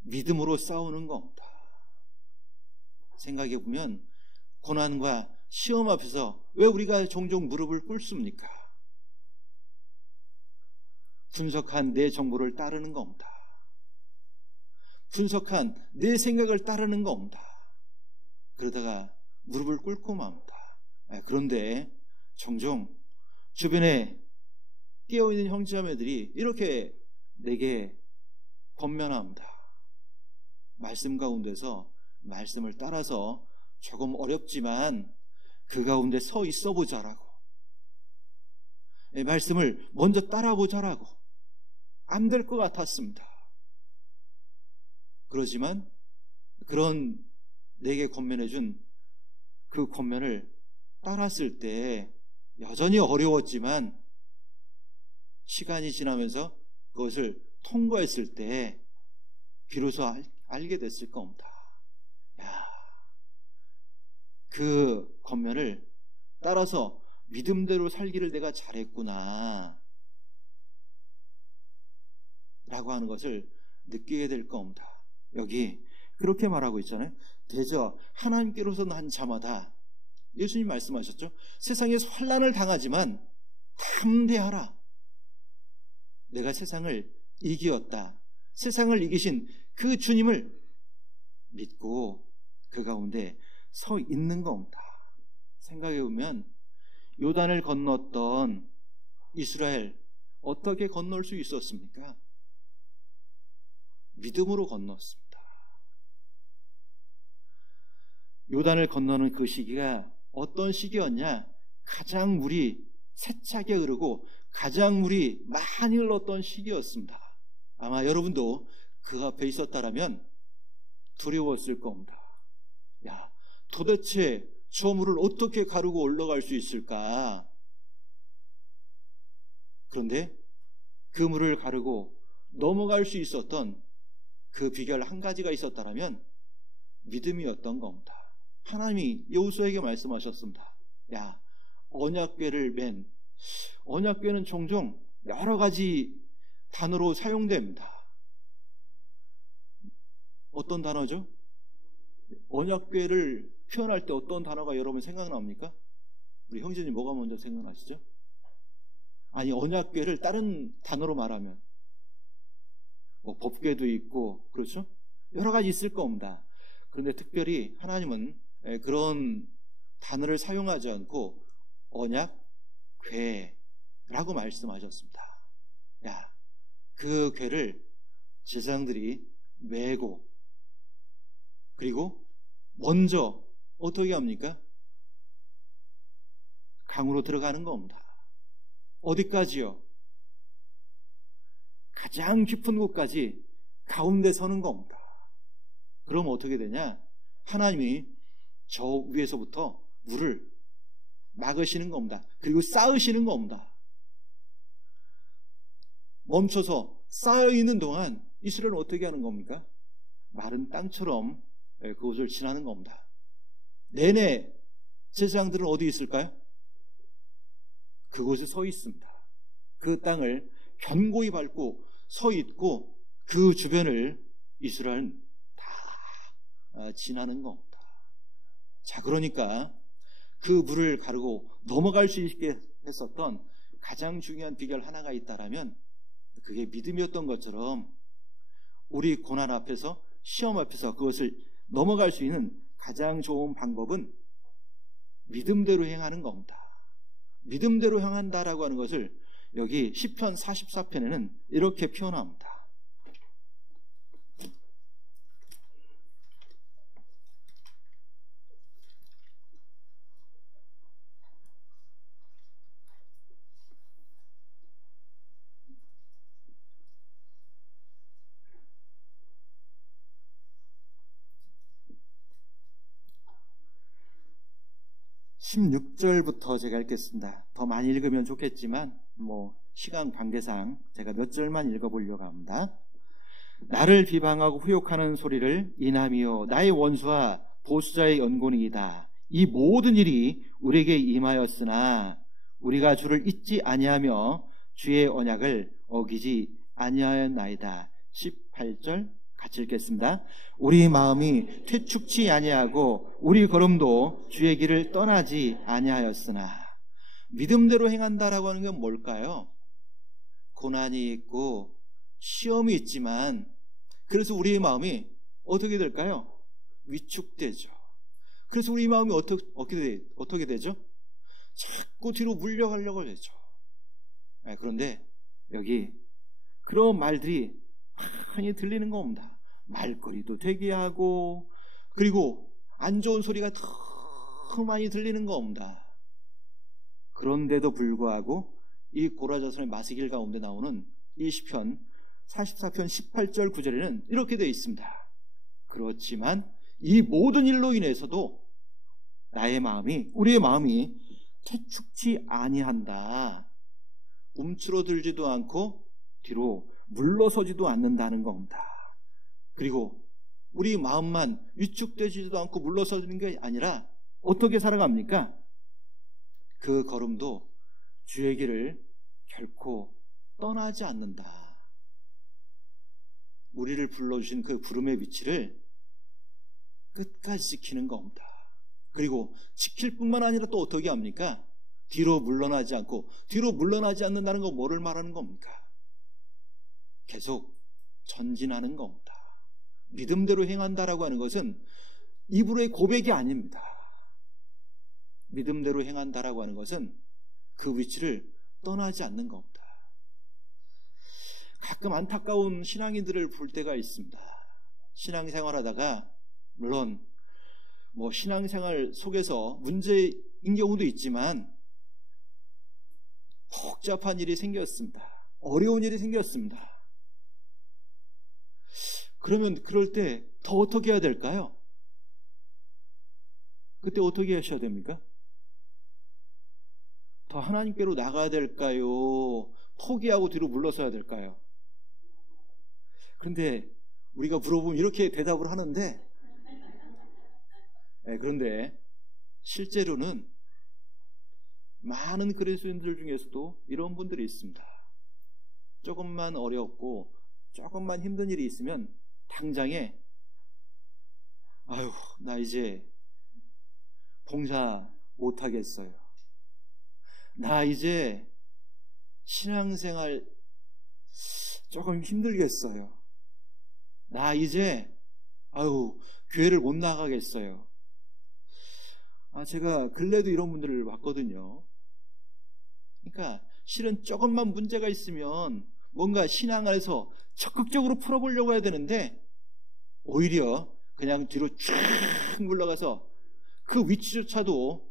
믿음으로 싸우는 겁니다. 생각해 보면 고난과 시험 앞에서 왜 우리가 종종 무릎을 꿇습니까? 분석한 내 정보를 따르는 겁니다. 분석한 내 생각을 따르는 겁니다. 그러다가 무릎을 꿇고 맙니다. 그런데 종종 주변에 깨어있는 형제자매들이 이렇게 내게 권면합니다. 말씀 가운데서 말씀을 따라서 조금 어렵지만 그 가운데 서 있어 보자라고, 말씀을 먼저 따라 보자라고. 안 될 것 같았습니다. 그러지만 그런 내게 권면해준 그 권면을 따랐을 때 여전히 어려웠지만 시간이 지나면서 그것을 통과했을 때 비로소 알게 됐을 겁니다. 그 권면을 따라서 믿음대로 살기를 내가 잘했구나 라고 하는 것을 느끼게 될 겁니다. 여기 그렇게 말하고 있잖아요. 대저 하나님께로서 난 자마다, 예수님 말씀하셨죠. 세상에서 환난을 당하지만 담대하라. 내가 세상을 이기었다. 세상을 이기신 그 주님을 믿고 그 가운데 서 있는 겁니다. 생각해 보면 요단을 건넜던 이스라엘 어떻게 건널 수 있었습니까? 믿음으로 건넜습니다. 요단을 건너는 그 시기가 어떤 시기였냐? 가장 물이 세차게 흐르고 가장 물이 많이 흘렀던 시기였습니다. 아마 여러분도 그 앞에 있었다라면 두려웠을 겁니다. 야, 도대체 저 물을 어떻게 가르고 올라갈 수 있을까? 그런데 그 물을 가르고 넘어갈 수 있었던 그 비결 한 가지가 있었다라면 믿음이었던 겁니다. 하나님이 여호수아에게 말씀하셨습니다. 야, 언약궤를 맨, 언약궤는 종종 여러 가지 단어로 사용됩니다. 어떤 단어죠? 언약궤를 표현할 때 어떤 단어가 여러분 생각납니까? 우리 형제님 뭐가 먼저 생각나시죠? 아니, 언약궤를 다른 단어로 말하면 뭐 법궤도 있고, 그렇죠? 여러 가지 있을 겁니다. 그런데 특별히 하나님은 그런 단어를 사용하지 않고 언약궤라고 말씀하셨습니다. 야, 그 궤를 제사장들이 메고, 그리고 먼저 어떻게 합니까? 강으로 들어가는 겁니다. 어디까지요? 가장 깊은 곳까지 가운데 서는 겁니다. 그럼 어떻게 되냐? 하나님이 저 위에서부터 물을 막으시는 겁니다. 그리고 쌓으시는 겁니다. 멈춰서 쌓여있는 동안 이스라엘은 어떻게 하는 겁니까? 마른 땅처럼 그곳을 지나는 겁니다. 내내 제사장들은 어디 있을까요? 그곳에 서 있습니다. 그 땅을 견고히 밟고 서 있고 그 주변을 이스라엘은 다 지나는 겁니다. 자, 그러니까 그 물을 가르고 넘어갈 수 있게 했었던 가장 중요한 비결 하나가 있다라면 그게 믿음이었던 것처럼 우리 고난 앞에서, 시험 앞에서 그것을 넘어갈 수 있는 가장 좋은 방법은 믿음대로 행하는 겁니다. 믿음대로 행한다라고 하는 것을 여기 시편 44편에는 이렇게 표현합니다. 16절부터 제가 읽겠습니다. 더 많이 읽으면 좋겠지만 시간 관계상 제가 몇 절만 읽어보려고 합니다. 나를 비방하고 후욕하는 소리를 인함이요 나의 원수와 보수자의 연곤이이다. 이 모든 일이 우리에게 임하였으나 우리가 주를 잊지 아니하며 주의 언약을 어기지 아니하였나이다. 18절 같이 읽겠습니다. 우리 마음이 퇴축치 아니하고 우리 걸음도 주의 길을 떠나지 아니하였으나. 믿음대로 행한다라고 하는 건 뭘까요? 고난이 있고 시험이 있지만 그래서 우리의 마음이 어떻게 될까요? 위축되죠. 그래서 우리 마음이 어떻게 되죠? 자꾸 뒤로 물려가려고 하죠. 그런데 여기 그런 말들이 많이 들리는 겁니다. 말거리도 되게 하고 그리고 안 좋은 소리가 더 많이 들리는 겁니다. 그런데도 불구하고 이 고라자손의 마시길 가운데 나오는 이 시편 44편 18절 9절에는 이렇게 되어 있습니다. 그렇지만 이 모든 일로 인해서도 우리의 마음이 퇴축치 아니한다. 움츠러들지도 않고 뒤로 물러서지도 않는다는 겁니다. 그리고 우리 마음만 위축되지도 않고 물러서는 게 아니라 어떻게 살아갑니까? 그 걸음도 주의 길을 결코 떠나지 않는다. 우리를 불러주신 그 부름의 위치를 끝까지 지키는 겁니다. 그리고 지킬 뿐만 아니라 또 어떻게 합니까? 뒤로 물러나지 않는다는 거 뭐를 말하는 겁니까? 계속 전진하는 겁니다. 믿음대로 행한다라고 하는 것은 입으로의 고백이 아닙니다. 믿음대로 행한다라고 하는 것은 그 위치를 떠나지 않는 겁니다. 가끔 안타까운 신앙인들을 볼 때가 있습니다. 신앙생활 하다가 물론 신앙생활 속에서 문제인 경우도 있지만 복잡한 일이 생겼습니다. 어려운 일이 생겼습니다. 그러면 그럴 때 더 어떻게 해야 될까요? 그때 어떻게 하셔야 됩니까? 더 하나님께로 나가야 될까요? 포기하고 뒤로 물러서야 될까요? 그런데 우리가 물어보면 이렇게 대답을 하는데 그런데 실제로는 많은 그리스도인들 중에서도 이런 분들이 있습니다. 조금만 어렵고 조금만 힘든 일이 있으면 당장에 나 이제 봉사 못하겠어요. 나 이제 신앙생활 조금 힘들겠어요. 나 이제 교회를 못 나가겠어요. 제가 근래도 이런 분들을 봤거든요. 그러니까 실은 조금만 문제가 있으면 뭔가 신앙 안에서 적극적으로 풀어보려고 해야 되는데 오히려 그냥 뒤로 쫙 물러가서 그 위치조차도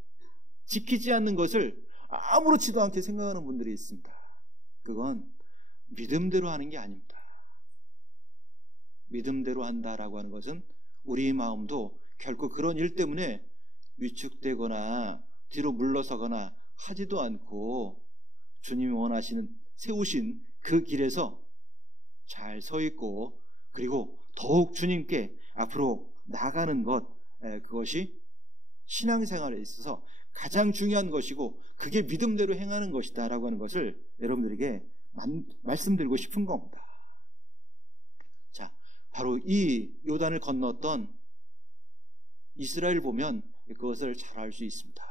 지키지 않는 것을 아무렇지도 않게 생각하는 분들이 있습니다. 그건 믿음대로 하는 게 아닙니다. 믿음대로 한다라고 하는 것은 우리 마음도 결코 그런 일 때문에 위축되거나 뒤로 물러서거나 하지도 않고 주님이 원하시는 세우신 그 길에서 잘 서 있고 그리고 더욱 주님께 앞으로 나가는 것, 그것이 신앙생활에 있어서 가장 중요한 것이고 그게 믿음대로 행하는 것이다 라고 하는 것을 여러분들에게 말씀드리고 싶은 겁니다. 자, 바로 이 요단을 건넜던 이스라엘 보면 그것을 잘 알 수 있습니다.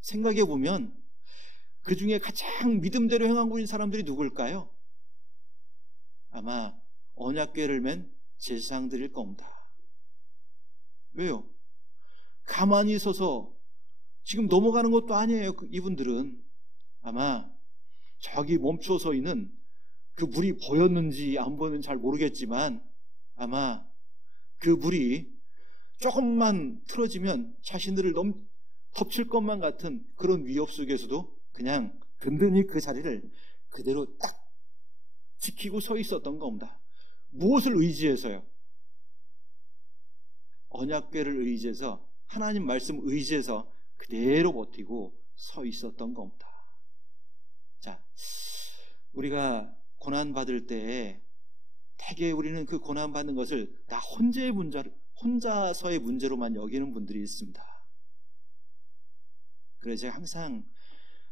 생각해 보면 그 중에 가장 믿음대로 행하고 있는 사람들이 누굴까요? 아마 언약궤를 맨 제사장들일 겁니다. 왜요? 가만히 서서 지금 넘어가는 것도 아니에요. 이분들은 아마 저기 멈춰 서 있는 그 물이 보였는지 안 보였는지 잘 모르겠지만 아마 그 물이 조금만 틀어지면 자신들을 덮칠 것만 같은 그런 위협 속에서도 그냥 든든히 그 자리를 그대로 딱 지키고 서 있었던 겁니다. 무엇을 의지해서요? 언약궤를 의지해서, 하나님 말씀 의지해서 그대로 버티고 서 있었던 겁니다. 자, 우리가 고난받을 때 대개 우리는 그 고난받는 것을 나 혼자서의 문제로만 여기는 분들이 있습니다. 그래서 제가 항상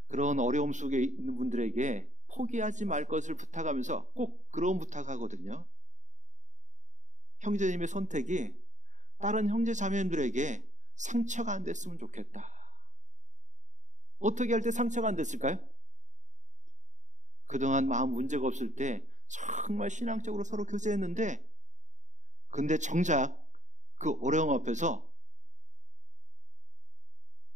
그런 어려움 속에 있는 분들에게 포기하지 말 것을 부탁하면서 꼭 그런 부탁하거든요. 형제님의 선택이 다른 형제 자매님들에게 상처가 안 됐으면 좋겠다. 어떻게 할 때 상처가 안 됐을까요? 그동안 마음 문제가 없을 때 정말 신앙적으로 서로 교제했는데 근데 정작 그 어려움 앞에서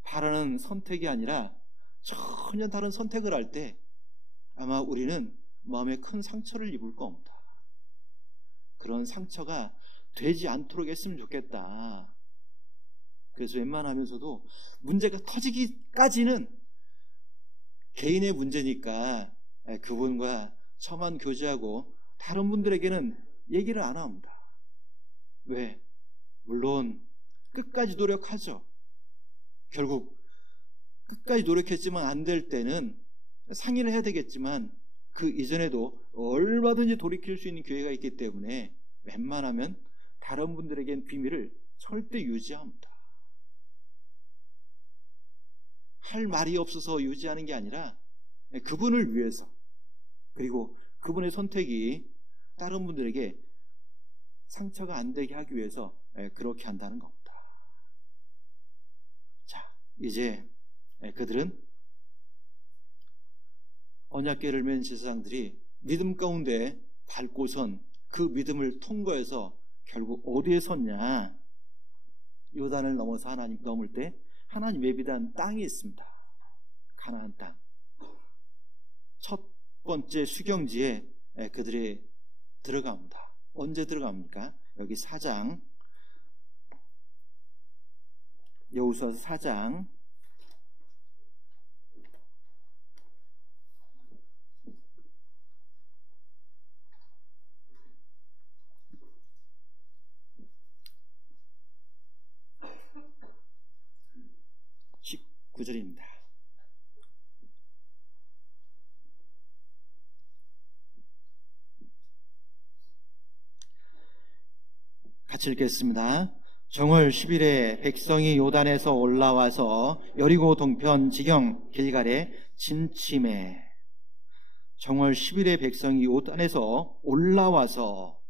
바라는 선택이 아니라 전혀 다른 선택을 할 때 아마 우리는 마음에 큰 상처를 입을 겁니다. 그런 상처가 되지 않도록 했으면 좋겠다. 그래서 웬만하면서도 문제가 터지기까지는 개인의 문제니까 그분과 저만 교제하고 다른 분들에게는 얘기를 안 합니다. 왜? 물론 끝까지 노력하죠. 결국 끝까지 노력했지만 안 될 때는 상의를 해야 되겠지만 그 이전에도 얼마든지 돌이킬 수 있는 기회가 있기 때문에 웬만하면 다른 분들에겐 비밀을 절대 유지합니다. 할 말이 없어서 유지하는 게 아니라 그분을 위해서 그리고 그분의 선택이 다른 분들에게 상처가 안 되게 하기 위해서 그렇게 한다는 겁니다. 자, 이제 그들은 언약궤를 맨 제사장들이 믿음 가운데 밟고선 그 믿음을 통과해서 결국 어디에 섰냐? 요단을 넘어서 하나님 넘을 때 하나님 예비한 땅이 있습니다. 가나안 땅. 첫 번째 수경지에 그들이 들어갑니다. 언제 들어갑니까? 여기 4장, 여호수아서 4장 19절입니다. 같이 읽겠습니다. 정월 10일에 백성이 요단에서 올라와서 여리고 동편 지경 길갈에 진침해. 정월 10일에 백성이 요단에서 올라와서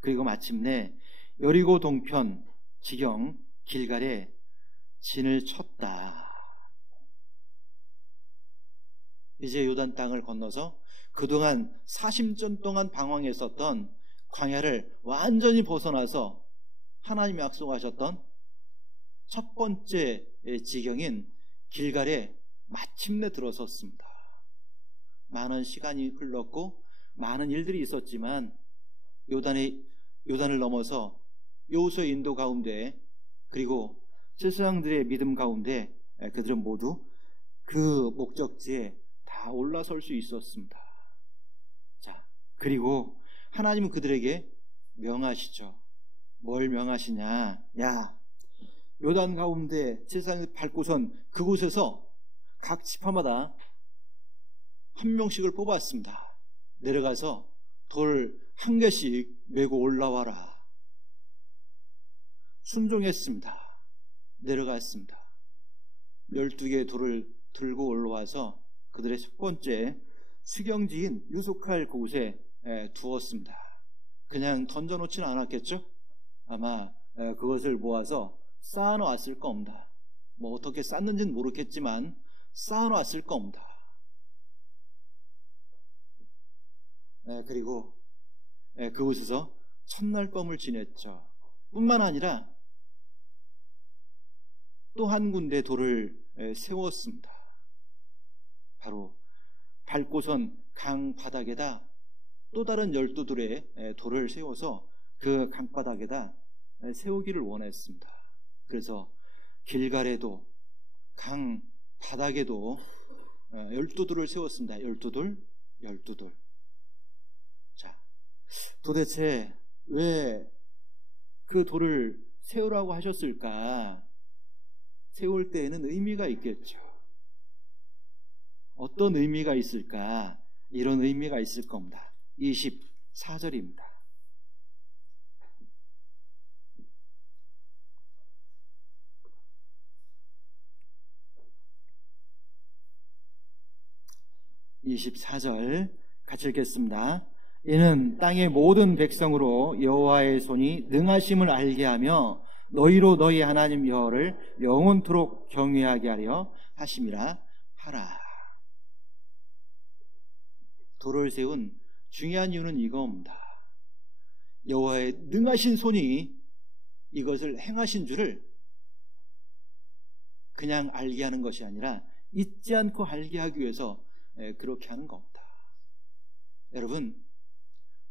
그리고 마침내 여리고 동편 지경 길갈에 진을 쳤다. 이제 요단 땅을 건너서 그동안 40년 동안 방황했었던 광야를 완전히 벗어나서 하나님이 약속하셨던 첫 번째 지경인 길갈에 마침내 들어섰습니다. 많은 시간이 흘렀고 많은 일들이 있었지만 요단을 넘어서 여호수아의 인도 가운데 그리고 제사장들의 믿음 가운데 그들은 모두 그 목적지에 다 올라설 수 있었습니다. 자, 그리고 하나님은 그들에게 명하시죠. 뭘 명하시냐? 야, 요단 가운데 제사장이 밟고선 그곳에서 각 지파마다 한 명씩을 뽑았습니다. 내려가서 돌 한 개씩 메고 올라와라. 순종했습니다. 내려갔습니다. 12개의 돌을 들고 올라와서 그들의 첫 번째 수경지인 유숙할 곳에 두었습니다. 그냥 던져놓지는 않았겠죠? 아마 그것을 모아서 쌓아놓았을 겁니다. 뭐 어떻게 쌓는지는 모르겠지만 쌓아놓았을 겁니다. 그리고 그곳에서 첫날 밤을 지냈죠. 뿐만 아니라 또 한 군데 돌을 세웠습니다. 바로 밟고선 강 바닥에다 또 다른 12돌의 돌을 세워서 그 강바닥에다 세우기를 원했습니다. 그래서 길갈에도 강 바닥에도 12돌을 세웠습니다. 12돌, 12돌. 자, 도대체 왜 그 돌을 세우라고 하셨을까? 세울 때에는 의미가 있겠죠. 어떤 의미가 있을까? 이런 의미가 있을 겁니다. 24절입니다. 같이 읽겠습니다. 이는 땅의 모든 백성으로 여호와의 손이 능하심을 알게 하며 너희로 너희 하나님 여호와를 영원토록 경외하게 하려 하심이라 하라. 돌을 세운 중요한 이유는 이겁니다. 여호와의 능하신 손이 이것을 행하신 줄을 그냥 알게 하는 것이 아니라 잊지 않고 알게 하기 위해서 그렇게 하는 겁니다. 여러분,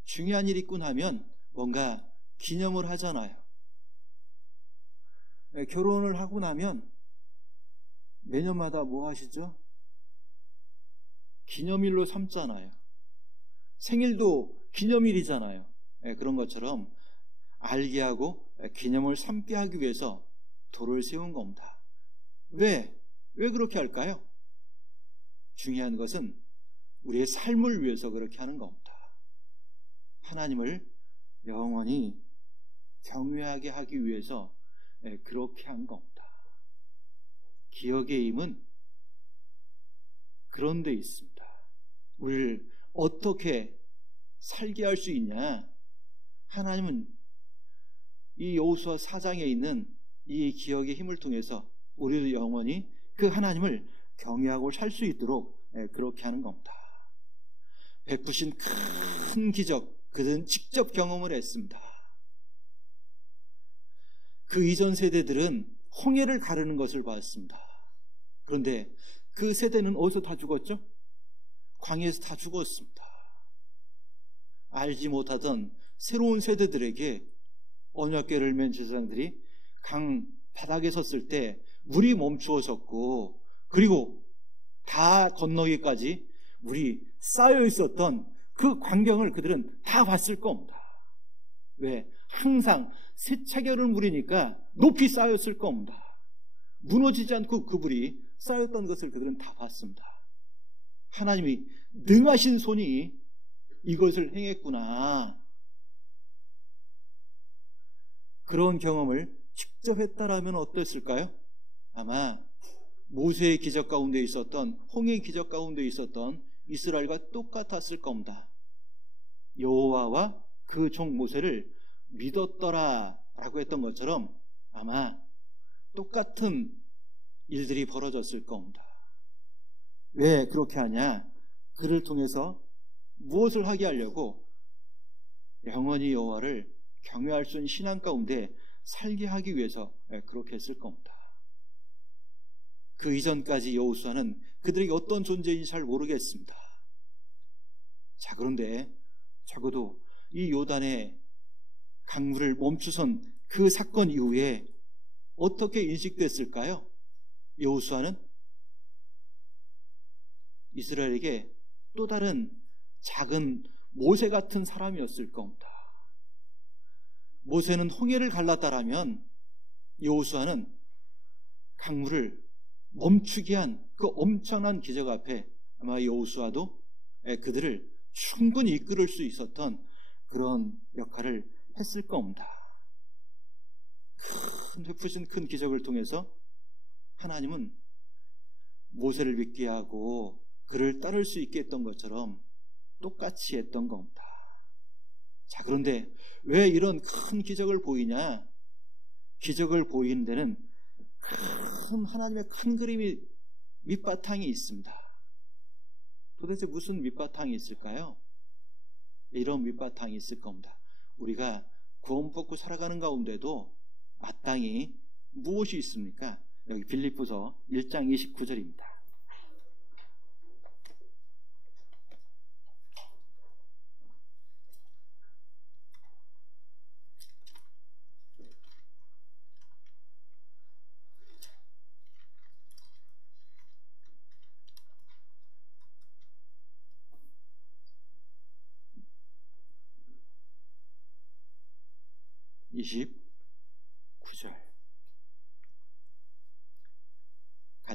중요한 일이 있고 나면 뭔가 기념을 하잖아요. 결혼을 하고 나면 매년마다 뭐 하시죠? 기념일로 삼잖아요. 생일도 기념일이잖아요. 그런 것처럼 알게 하고 기념을 삼게 하기 위해서 돌을 세운 겁니다. 왜 그렇게 할까요? 중요한 것은 우리의 삶을 위해서 그렇게 하는 겁니다. 하나님을 영원히 경외하게 하기 위해서 그렇게 한 겁니다. 기억의 힘은 그런 데 있습니다. 우리를 어떻게 살게 할 수 있냐? 하나님은 이 여호수아 4장에 있는 이 기억의 힘을 통해서 우리도 영원히 그 하나님을 경외하고 살 수 있도록 그렇게 하는 겁니다. 베푸신 큰 기적, 그들은 직접 경험을 했습니다. 그 이전 세대들은 홍해를 가르는 것을 봤습니다. 그런데 그 세대는 어디서 다 죽었죠? 광야에서 다 죽었습니다. 알지 못하던 새로운 세대들에게 언약궤를 맨 제사장들이 강 바닥에 섰을 때 물이 멈추어졌고, 그리고 다 건너기까지 물이 쌓여 있었던 그 광경을 그들은 다 봤을 겁니다. 왜? 항상 세차게를 물이니까 높이 쌓였을 겁니다. 무너지지 않고 그 물이 쌓였던 것을 그들은 다 봤습니다. 하나님이 능하신 손이 이것을 행했구나. 그런 경험을 직접 했다라면 어땠을까요? 아마 모세의 기적 가운데 있었던, 홍해의 기적 가운데 있었던 이스라엘과 똑같았을 겁니다. 여호와와 그 종 모세를 믿었더라 라고 했던 것처럼 아마 똑같은 일들이 벌어졌을 겁니다. 왜 그렇게 하냐? 그를 통해서 무엇을 하게 하려고? 영원히 여호와를 경외할 수 있는 신앙 가운데 살게 하기 위해서 그렇게 했을 겁니다. 그 이전까지 여호수아는 그들에게 어떤 존재인지 잘 모르겠습니다. 자, 그런데 적어도 이 요단의 강물을 멈추선 그 사건 이후에 어떻게 인식됐을까요? 여호수아는 이스라엘에게 또 다른 작은 모세 같은 사람이었을 겁니다. 모세는 홍해를 갈랐다라면 여호수아는 강물을 멈추게 한 그 엄청난 기적 앞에 아마 여호수아도 그들을 충분히 이끌을 수 있었던 그런 역할을 했을 겁니다. 베푸신 큰 기적을 통해서 하나님은 모세를 믿게 하고 그를 따를 수 있게 했던 것처럼 똑같이 했던 겁니다. 자, 그런데 왜 이런 큰 기적을 보이냐? 기적을 보이는 데는 큰 하나님의 큰 그림이 밑바탕이 있습니다. 도대체 무슨 밑바탕이 있을까요? 이런 밑바탕이 있을 겁니다. 우리가 구원받고 살아가는 가운데도 마땅히 무엇이 있습니까? 여기 빌립보서 1장 29절입니다.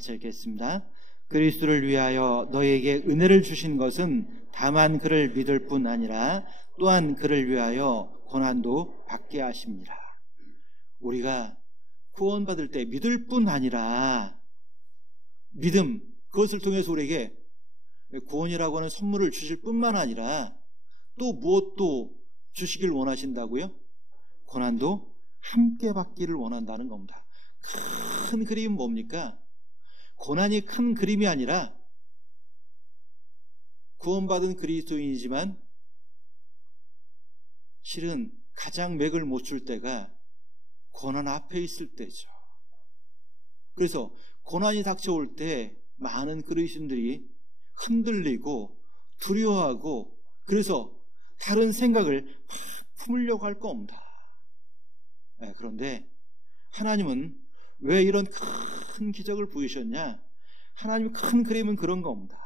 같이 읽겠습니다. 그리스도를 위하여 너에게 은혜를 주신 것은 다만 그를 믿을 뿐 아니라 또한 그를 위하여 고난도 받게 하십니다. 우리가 구원받을 때 믿을 뿐 아니라 믿음, 그것을 통해서 우리에게 구원이라고 하는 선물을 주실 뿐만 아니라 또 무엇도 주시길 원하신다고요? 고난도 함께 받기를 원한다는 겁니다. 큰 그림은 뭡니까? 고난이 큰 그림이 아니라 구원받은 그리스도인이지만 실은 가장 맥을 못 줄 때가 고난 앞에 있을 때죠. 그래서 고난이 닥쳐올 때 많은 그리스도인들이 흔들리고 두려워하고 그래서 다른 생각을 막 품으려고 할 겁니다. 그런데 하나님은 왜 이런 큰 기적을 부으셨냐? 하나님의 큰 그림은 그런 겁니다.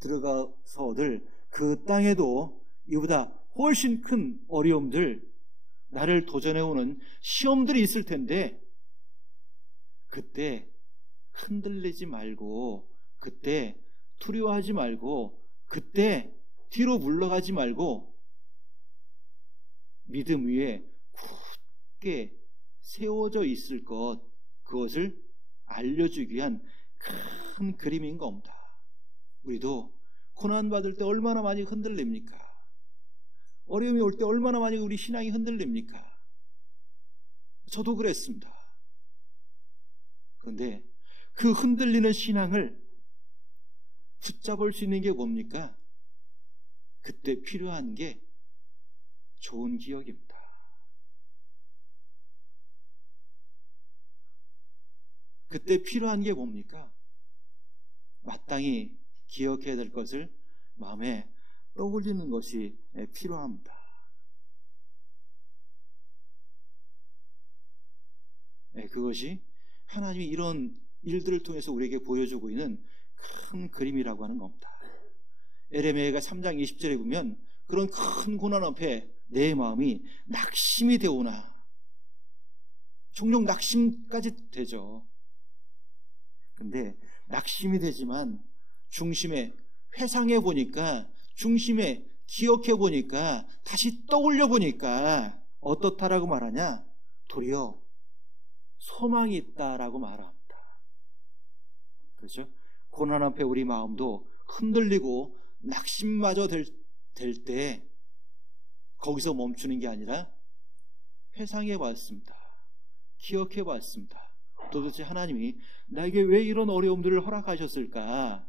들어가서 얻을 그 땅에도 이보다 훨씬 큰 어려움들, 나를 도전해오는 시험들이 있을 텐데 그때 흔들리지 말고, 그때 두려워하지 말고, 그때 뒤로 물러가지 말고 믿음 위에 굳게 세워져 있을 것, 그것을 알려주기 위한 큰 그림인 겁니다. 우리도 고난받을 때 얼마나 많이 흔들립니까? 어려움이 올 때 얼마나 많이 우리 신앙이 흔들립니까? 저도 그랬습니다. 그런데 그 흔들리는 신앙을 붙잡을 수 있는 게 뭡니까? 그때 필요한 게 좋은 기억입니다. 그때 필요한 게 뭡니까? 마땅히 기억해야 될 것을 마음에 떠올리는 것이 필요합니다. 그것이 하나님이 이런 일들을 통해서 우리에게 보여주고 있는 큰 그림이라고 하는 겁니다. 에레미야가 3장 20절에 보면 그런 큰 고난 앞에 내 마음이 낙심이 되오나, 종종 낙심까지 되죠. 근데 낙심이 되지만 중심에 회상해 보니까, 중심에 기억해 보니까, 다시 떠올려 보니까 어떻다라고 말하냐? 도리어 소망이 있다라고 말합니다. 그렇죠? 고난 앞에 우리 마음도 흔들리고 낙심마저 될 때 거기서 멈추는 게 아니라 회상해 봤습니다. 기억해 봤습니다. 도대체 하나님이 나에게 왜 이런 어려움들을 허락하셨을까?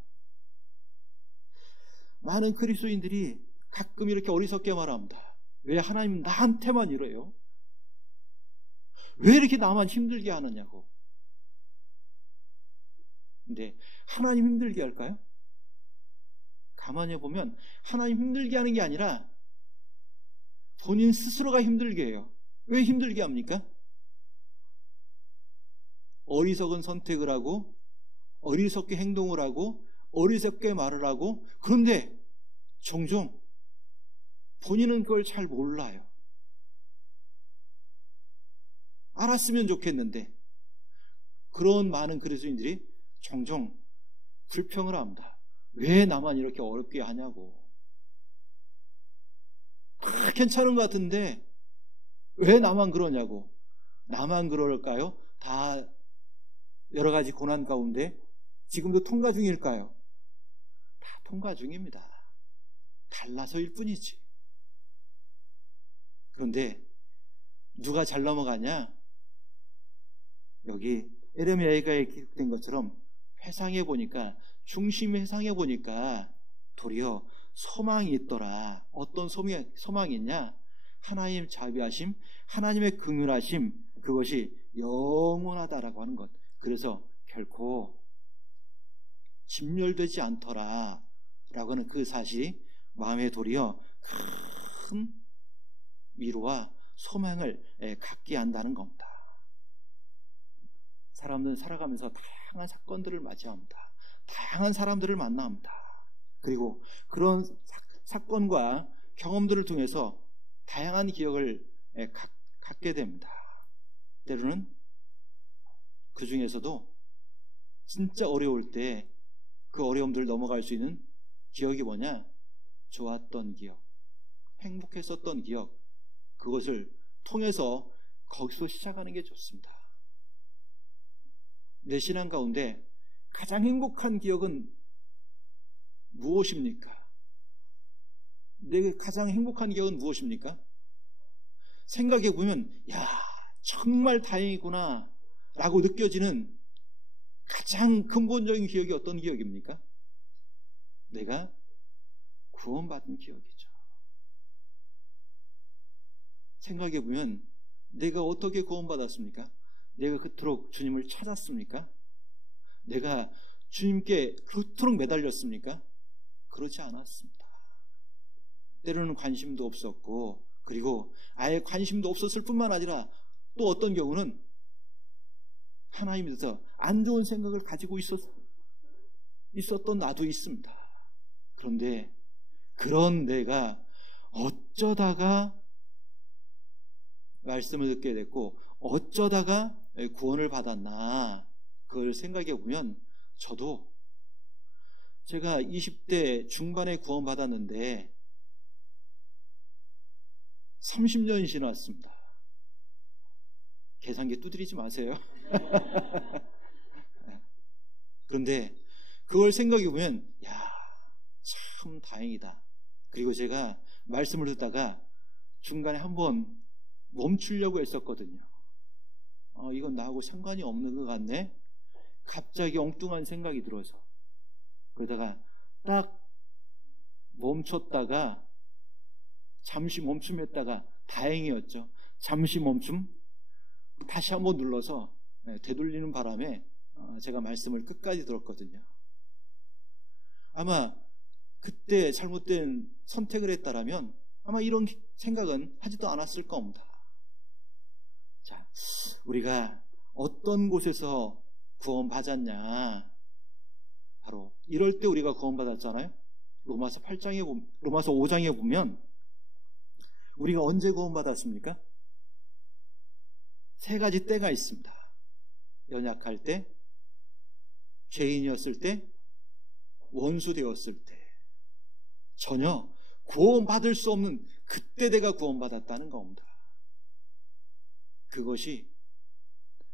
많은 그리스도인들이 가끔 이렇게 어리석게 말합니다. 왜 하나님 나한테만 이래요? 왜 이렇게 나만 힘들게 하느냐고. 근데 하나님 힘들게 할까요? 가만히 보면 하나님 힘들게 하는 게 아니라 본인 스스로가 힘들게 해요. 왜 힘들게 합니까? 어리석은 선택을 하고 어리석게 행동을 하고 어리석게 말을 하고, 그런데 종종 본인은 그걸 잘 몰라요. 알았으면 좋겠는데 그런 많은 그리스도인들이 종종 불평을 합니다. 왜 나만 이렇게 어렵게 하냐고. 다 괜찮은 것 같은데 왜 나만 그러냐고. 나만 그럴까요? 다 여러 가지 고난 가운데 지금도 통과 중일까요? 다 통과 중입니다. 달라서일 뿐이지. 그런데 누가 잘 넘어가냐? 여기 에레미야에 기록된 것처럼 회상해 보니까, 중심 회상해 보니까 도리어 소망이 있더라. 어떤 소망이 있냐? 하나님 자비하심, 하나님의 긍휼하심, 그것이 영원하다라고 하는 것. 그래서 결코 진멸되지 않더라 라고 하는 그 사실이 마음에 도리어 큰 위로와 소망을 갖게 한다는 겁니다. 사람들은 살아가면서 다양한 사건들을 맞이합니다. 다양한 사람들을 만납니다. 그리고 그런 사건과 경험들을 통해서 다양한 기억을 갖게 됩니다. 때로는 그 중에서도 진짜 어려울 때 그 어려움들을 넘어갈 수 있는 기억이 뭐냐? 좋았던 기억, 행복했었던 기억, 그것을 통해서 거기서 시작하는 게 좋습니다. 내 신앙 가운데 가장 행복한 기억은 무엇입니까? 내게 가장 행복한 기억은 무엇입니까? 생각해 보면 야, 정말 다행이구나 라고 느껴지는 가장 근본적인 기억이 어떤 기억입니까? 내가 구원받은 기억이죠. 생각해 보면 내가 어떻게 구원받았습니까? 내가 그토록 주님을 찾았습니까? 내가 주님께 그토록 매달렸습니까? 그렇지 않았습니다. 때로는 관심도 없었고, 그리고 아예 관심도 없었을 뿐만 아니라 또 어떤 경우는 하나님에 대해서 안 좋은 생각을 가지고 있었던 나도 있습니다. 그런데 그런 내가 어쩌다가 말씀을 듣게 됐고 어쩌다가 구원을 받았나, 그걸 생각해 보면 저도 제가 20대 중반에 구원 받았는데 30년이 지났습니다. 계산기 두드리지 마세요. 그런데 그걸 생각해 보면 야, 참 다행이다. 그리고 제가 말씀을 듣다가 중간에 한번 멈추려고 했었거든요. 이건 나하고 상관이 없는 것 같네. 갑자기 엉뚱한 생각이 들어서. 그러다가 딱 멈췄다가 잠시 멈춤했다가 다행이었죠. 잠시 멈춤 다시 한번 눌러서 되돌리는 바람에 제가 말씀을 끝까지 들었거든요. 아마 그때 잘못된 선택을 했다라면 아마 이런 생각은 하지도 않았을 겁니다. 자, 우리가 어떤 곳에서 구원받았냐? 바로 이럴 때 우리가 구원받았잖아요. 로마서 5장에 보면 우리가 언제 구원받았습니까? 세 가지 때가 있습니다. 연약할 때, 죄인이었을 때, 원수 되었을 때. 전혀 구원받을 수 없는 그때 내가 구원받았다는 겁니다. 그것이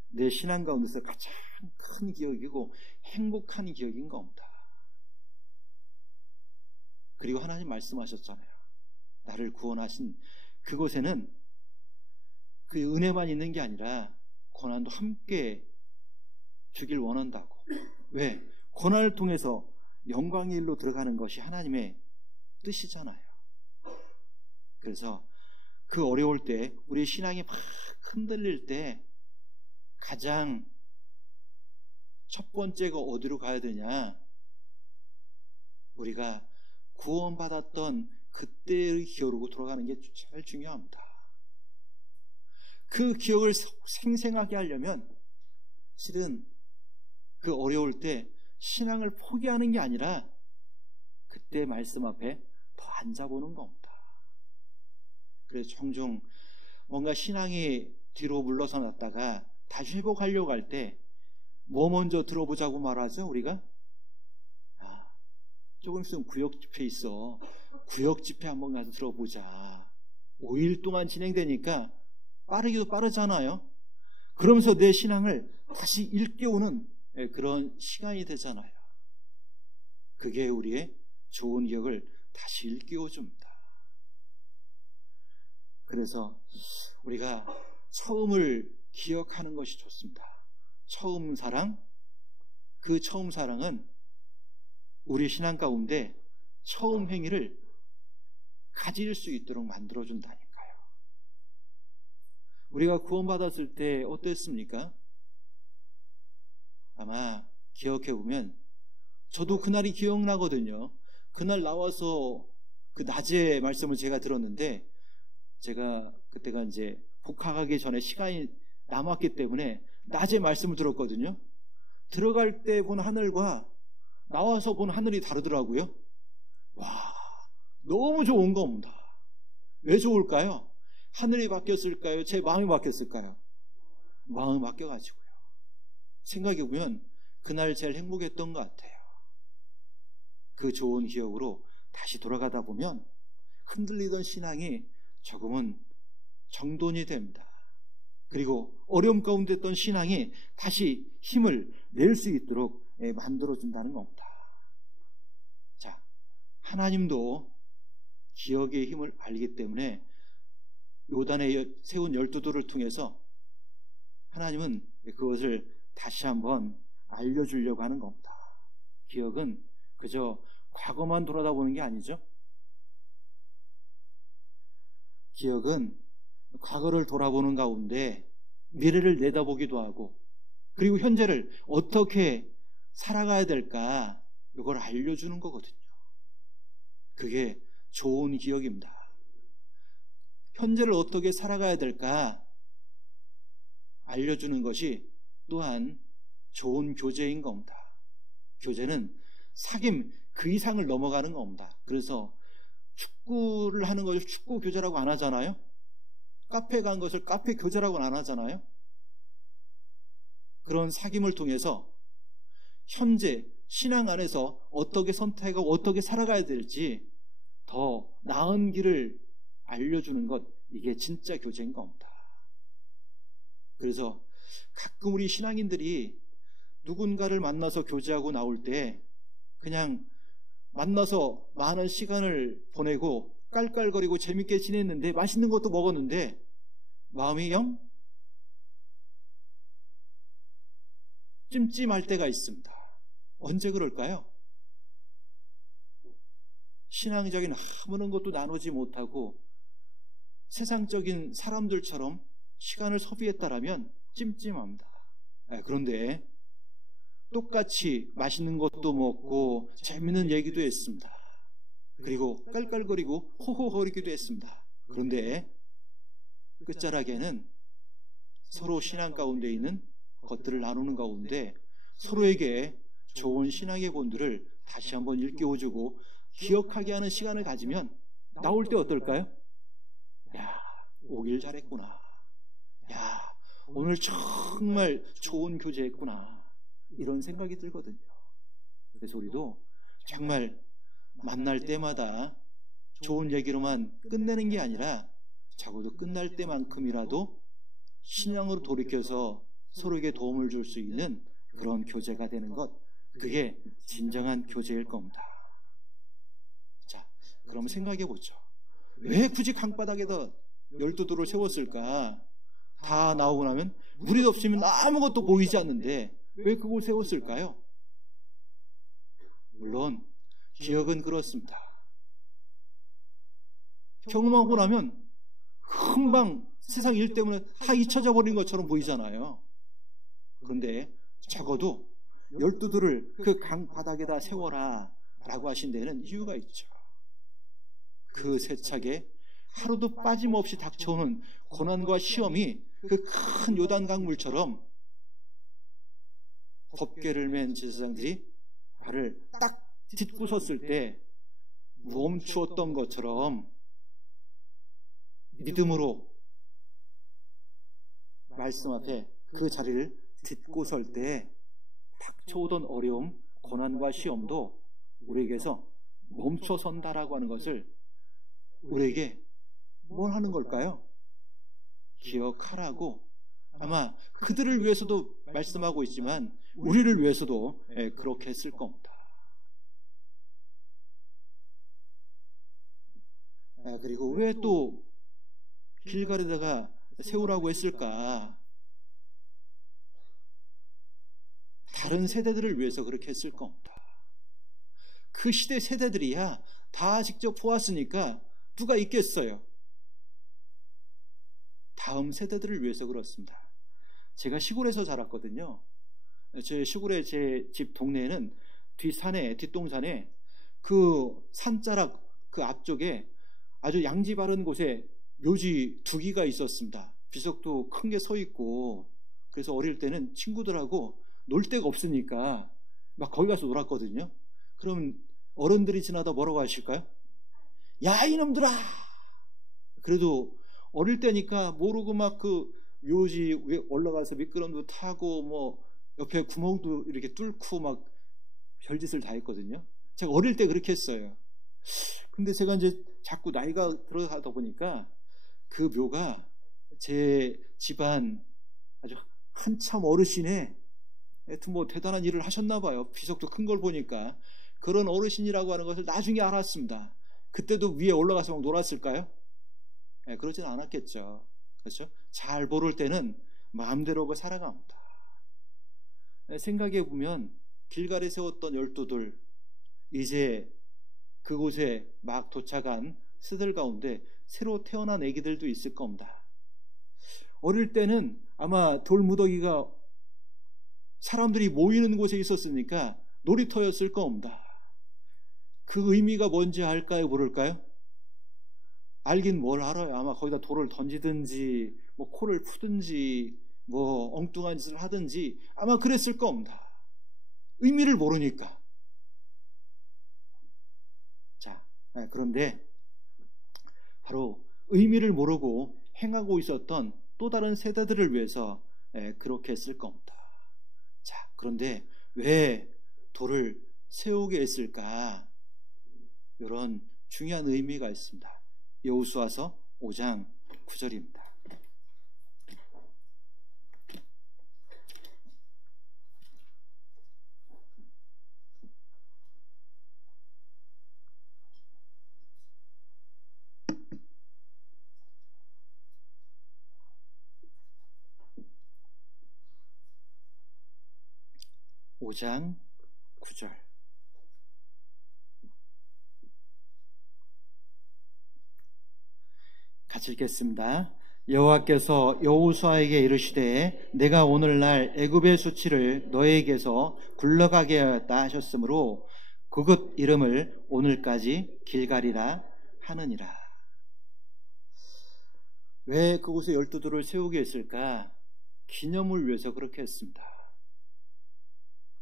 내 신앙 가운데서 가장 큰 기억이고 행복한 기억인 겁니다. 그리고 하나님 말씀하셨잖아요. 나를 구원하신 그곳에는 그 은혜만 있는 게 아니라 고난도 함께 주길 원한다고. 왜? 고난을 통해서 영광의 일로 들어가는 것이 하나님의 뜻이잖아요. 그래서 그 어려울 때, 우리 신앙이 막 흔들릴 때 가장 첫 번째가 어디로 가야 되냐? 우리가 구원받았던 그때의 기억으로 돌아가는 게 제일 중요합니다. 그 기억을 생생하게 하려면 실은 그 어려울 때 신앙을 포기하는 게 아니라 그때 말씀 앞에 더 앉아보는 겁니다. 그래서 종종 뭔가 신앙이 뒤로 물러서놨다가 다시 회복하려고 할 때 뭐 먼저 들어보자고 말하죠, 우리가? 조금 있으면 구역 집회 있어. 구역 집회 한번 가서 들어보자. 5일 동안 진행되니까 빠르기도 빠르잖아요. 그러면서 내 신앙을 다시 일깨우는 그런 시간이 되잖아요. 그게 우리의 좋은 기억을 다시 일깨워줍니다. 그래서 우리가 처음을 기억하는 것이 좋습니다. 처음 사랑, 그 처음 사랑은 우리 신앙 가운데 처음 행위를 가질 수 있도록 만들어준다니까요. 우리가 구원받았을 때 어땠습니까? 아마 기억해보면 저도 그날이 기억나거든요. 그날 나와서 그 낮에 말씀을 제가 들었는데 제가 그때가 이제 복학하기 전에 시간이 남았기 때문에 낮에 말씀을 들었거든요. 들어갈 때 본 하늘과 나와서 본 하늘이 다르더라고요. 와, 너무 좋은 겁니다. 왜 좋을까요? 하늘이 바뀌었을까요? 제 마음이 바뀌었을까요? 마음이 바뀌어가지고요. 생각해보면 그날 제일 행복했던 것 같아요. 그 좋은 기억으로 다시 돌아가다 보면 흔들리던 신앙이 조금은 정돈이 됩니다. 그리고 어려움 가운데 있던 신앙이 다시 힘을 낼 수 있도록 만들어준다는 겁니다. 자, 하나님도 기억의 힘을 알기 때문에 요단에 세운 12돌을 통해서 하나님은 그것을 다시 한번 알려주려고 하는 겁니다. 기억은 그저 과거만 돌아다보는 게 아니죠. 기억은 과거를 돌아보는 가운데 미래를 내다보기도 하고 그리고 현재를 어떻게 살아가야 될까 이걸 알려주는 거거든요. 그게 좋은 기억입니다. 현재를 어떻게 살아가야 될까 알려주는 것이 또한 좋은 교제인 겁니다. 교제는 사귐 그 이상을 넘어가는 겁니다. 그래서 축구를 하는 것을 축구 교제라고 안 하잖아요. 카페 간 것을 카페 교제라고는 안 하잖아요. 그런 사귐을 통해서 현재 신앙 안에서 어떻게 선택하고 어떻게 살아가야 될지 더 나은 길을 알려주는 것, 이게 진짜 교제인 겁니다. 그래서 가끔 우리 신앙인들이 누군가를 만나서 교제하고 나올 때 그냥 만나서 많은 시간을 보내고 깔깔거리고 재밌게 지냈는데 맛있는 것도 먹었는데 마음이 영 찜찜할 때가 있습니다. 언제 그럴까요? 신앙적인 아무런 것도 나누지 못하고 세상적인 사람들처럼 시간을 소비했다라면 찜찜합니다. 그런데 똑같이 맛있는 것도 먹고 재밌는 얘기도 했습니다. 그리고 깔깔거리고 호호거리기도 했습니다. 그런데 끝자락에는 서로 신앙 가운데 있는 것들을 나누는 가운데 서로에게 좋은 신앙의 본들을 다시 한번 일깨워주고 기억하게 하는 시간을 가지면 나올 때 어떨까요? 야, 오길 잘했구나. 야, 오늘 정말 좋은 교제했구나. 이런 생각이 들거든요. 그래서 우리도 정말 만날 때마다 좋은 얘기로만 끝내는 게 아니라 적어도 끝날 때만큼이라도 신앙으로 돌이켜서 서로에게 도움을 줄 수 있는 그런 교제가 되는 것, 그게 진정한 교제일 겁니다. 자, 그럼 생각해 보죠. 왜 굳이 강바닥에다 12돌을 세웠을까? 다 나오고 나면 물이 없으면 아무것도 보이지 않는데 왜 그걸 세웠을까요? 물론 기억은 그렇습니다. 경험하고 나면 금방 세상 일 때문에 다 잊혀져 버린 것처럼 보이잖아요. 그런데 적어도 12돌을 그 강바닥에다 세워라 라고 하신 데는 이유가 있죠. 그 세차게 하루도 빠짐없이 닥쳐오는 고난과 시험이 그 큰 요단 강물처럼 덮개를 맨 제사장들이 발을 딱 딛고 섰을 때 멈추었던 것처럼 믿음으로 말씀 앞에 그 자리를 딛고 설 때 닥쳐오던 어려움, 고난과 시험도 우리에게서 멈춰 선다라고 하는 것을 우리에게 뭘 하는 걸까요? 기억하라고 아마 그들을 위해서도 말씀하고 있지만 우리를 위해서도 그렇게 했을 겁니다. 그리고 왜 또 길갈에다가 세우라고 했을까? 다른 세대들을 위해서 그렇게 했을 겁니다. 그 시대 세대들이야 다 직접 보았으니까 누가 있겠어요? 다음 세대들을 위해서 그렇습니다. 제가 시골에서 자랐거든요. 제 시골의 제 집 동네에는 뒷동산에 그 산자락 그 앞쪽에 아주 양지 바른 곳에 묘지 2기가 있었습니다. 비석도 큰 게 서 있고, 그래서 어릴 때는 친구들하고 놀 데가 없으니까 막 거기 가서 놀았거든요. 그럼 어른들이 지나다 뭐라고 하실까요? 야, 이놈들아! 그래도 어릴 때니까 모르고 막 그 묘지 위에 올라가서 미끄럼도 타고 뭐 옆에 구멍도 이렇게 뚫고 막 별짓을 다 했거든요. 제가 어릴 때 그렇게 했어요. 근데 제가 이제 자꾸 나이가 들어가다 보니까 그 묘가 제 집안 아주 한참 어르신의 하여튼 뭐 대단한 일을 하셨나 봐요. 비석도 큰 걸 보니까. 그런 어르신이라고 하는 것을 나중에 알았습니다. 그때도 위에 올라가서 막 놀았을까요? 그러진 않았겠죠. 그렇죠? 잘 모를 때는 마음대로 살아갑니다. 생각해 보면 길갈에 세웠던 12돌, 이제 그곳에 막 도착한 새들 가운데 새로 태어난 아기들도 있을 겁니다. 어릴 때는 아마 돌무더기가 사람들이 모이는 곳에 있었으니까 놀이터였을 겁니다. 그 의미가 뭔지 알까요? 모를까요? 알긴 뭘 알아요. 아마 거기다 돌을 던지든지 뭐 코를 푸든지 뭐 엉뚱한 짓을 하든지 아마 그랬을 겁니다. 의미를 모르니까. 자, 그런데 바로 의미를 모르고 행하고 있었던 또 다른 세대들을 위해서 그렇게 했을 겁니다. 자, 그런데 왜 돌을 세우게 했을까? 이런 중요한 의미가 있습니다. 여호수아서 5장 9절입니다. 오장 9절. 같이 읽겠습니다. 여호와께서 여호수아에게 이르시되 내가 오늘날 애굽의 수치를 너에게서 굴러가게 하였다 하셨으므로 그곳 이름을 오늘까지 길갈이라 하느니라. 왜 그곳에 12돌을 세우게 했을까? 기념을 위해서 그렇게 했습니다.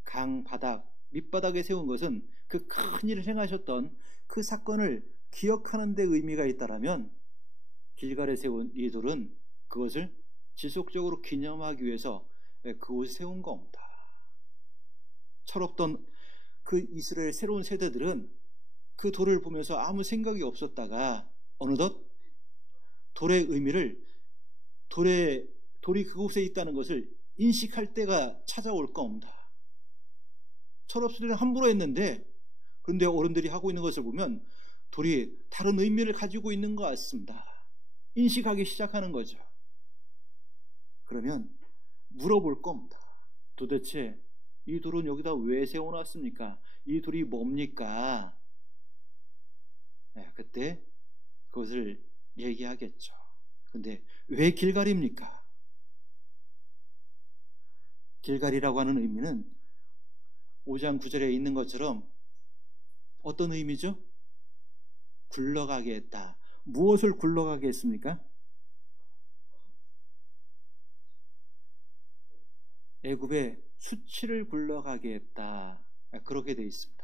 강 바닥, 밑바닥에 세운 것은 그 큰 일을 행하셨던 그 사건을 기억하는 데 의미가 있다라면 길갈에 세운 이 돌은 그것을 지속적으로 기념하기 위해서 그곳에 세운 겁니다. 철없던 그 이스라엘 새로운 세대들은 그 돌을 보면서 아무 생각이 없었다가 어느덧 돌의 의미를 돌이 그곳에 있다는 것을 인식할 때가 찾아올 겁니다. 철없으리는 함부로 했는데 그런데 어른들이 하고 있는 것을 보면 돌이 다른 의미를 가지고 있는 것 같습니다. 인식하기 시작하는 거죠. 그러면 물어볼 겁니다. 도대체 이 돌은 여기다 왜 세워놨습니까? 이 돌이 뭡니까? 그때 그것을 얘기하겠죠. 근데 왜 길갈입니까? 길갈이라고 하는 의미는 5장 9절에 있는 것처럼 어떤 의미죠? 굴러가게 했다. 무엇을 굴러가게 했습니까? 애굽의 수치를 굴러가게 했다. 그렇게 되어 있습니다.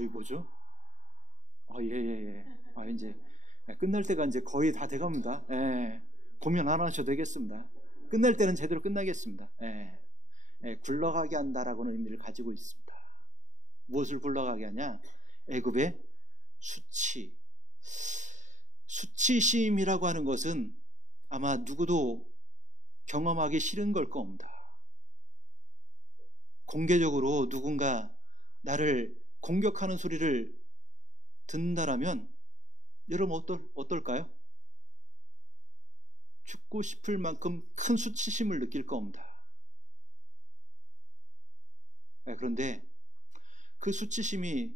이 뭐죠? 예. 이제 끝날 때가 이제 거의 다 돼갑니다. 예. 고민 안 하셔도 되겠습니다. 끝날 때는 제대로 끝나겠습니다. 예. 굴러가게 한다라고는 의미를 가지고 있습니다. 무엇을 굴러가게 하냐? 애굽의 수치심이라고 하는 것은 아마 누구도 경험하기 싫은 걸 겁니다. 공개적으로 누군가 나를 공격하는 소리를 듣는다라면 여러분 어떨까요? 죽고 싶을 만큼 큰 수치심을 느낄 겁니다. 그런데 그 수치심이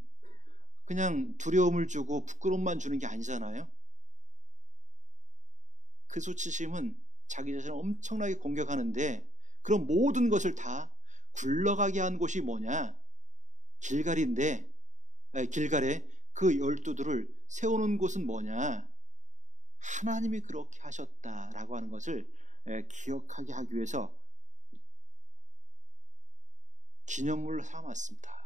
그냥 두려움을 주고 부끄러움만 주는 게 아니잖아요. 그 수치심은 자기 자신을 엄청나게 공격하는데 그런 모든 것을 다 굴러가게 한 곳이 뭐냐? 길갈인데 길갈에 그 12들을 세우는 곳은 뭐냐? 하나님이 그렇게 하셨다라고 하는 것을 기억하게 하기 위해서 기념물로 삼았습니다.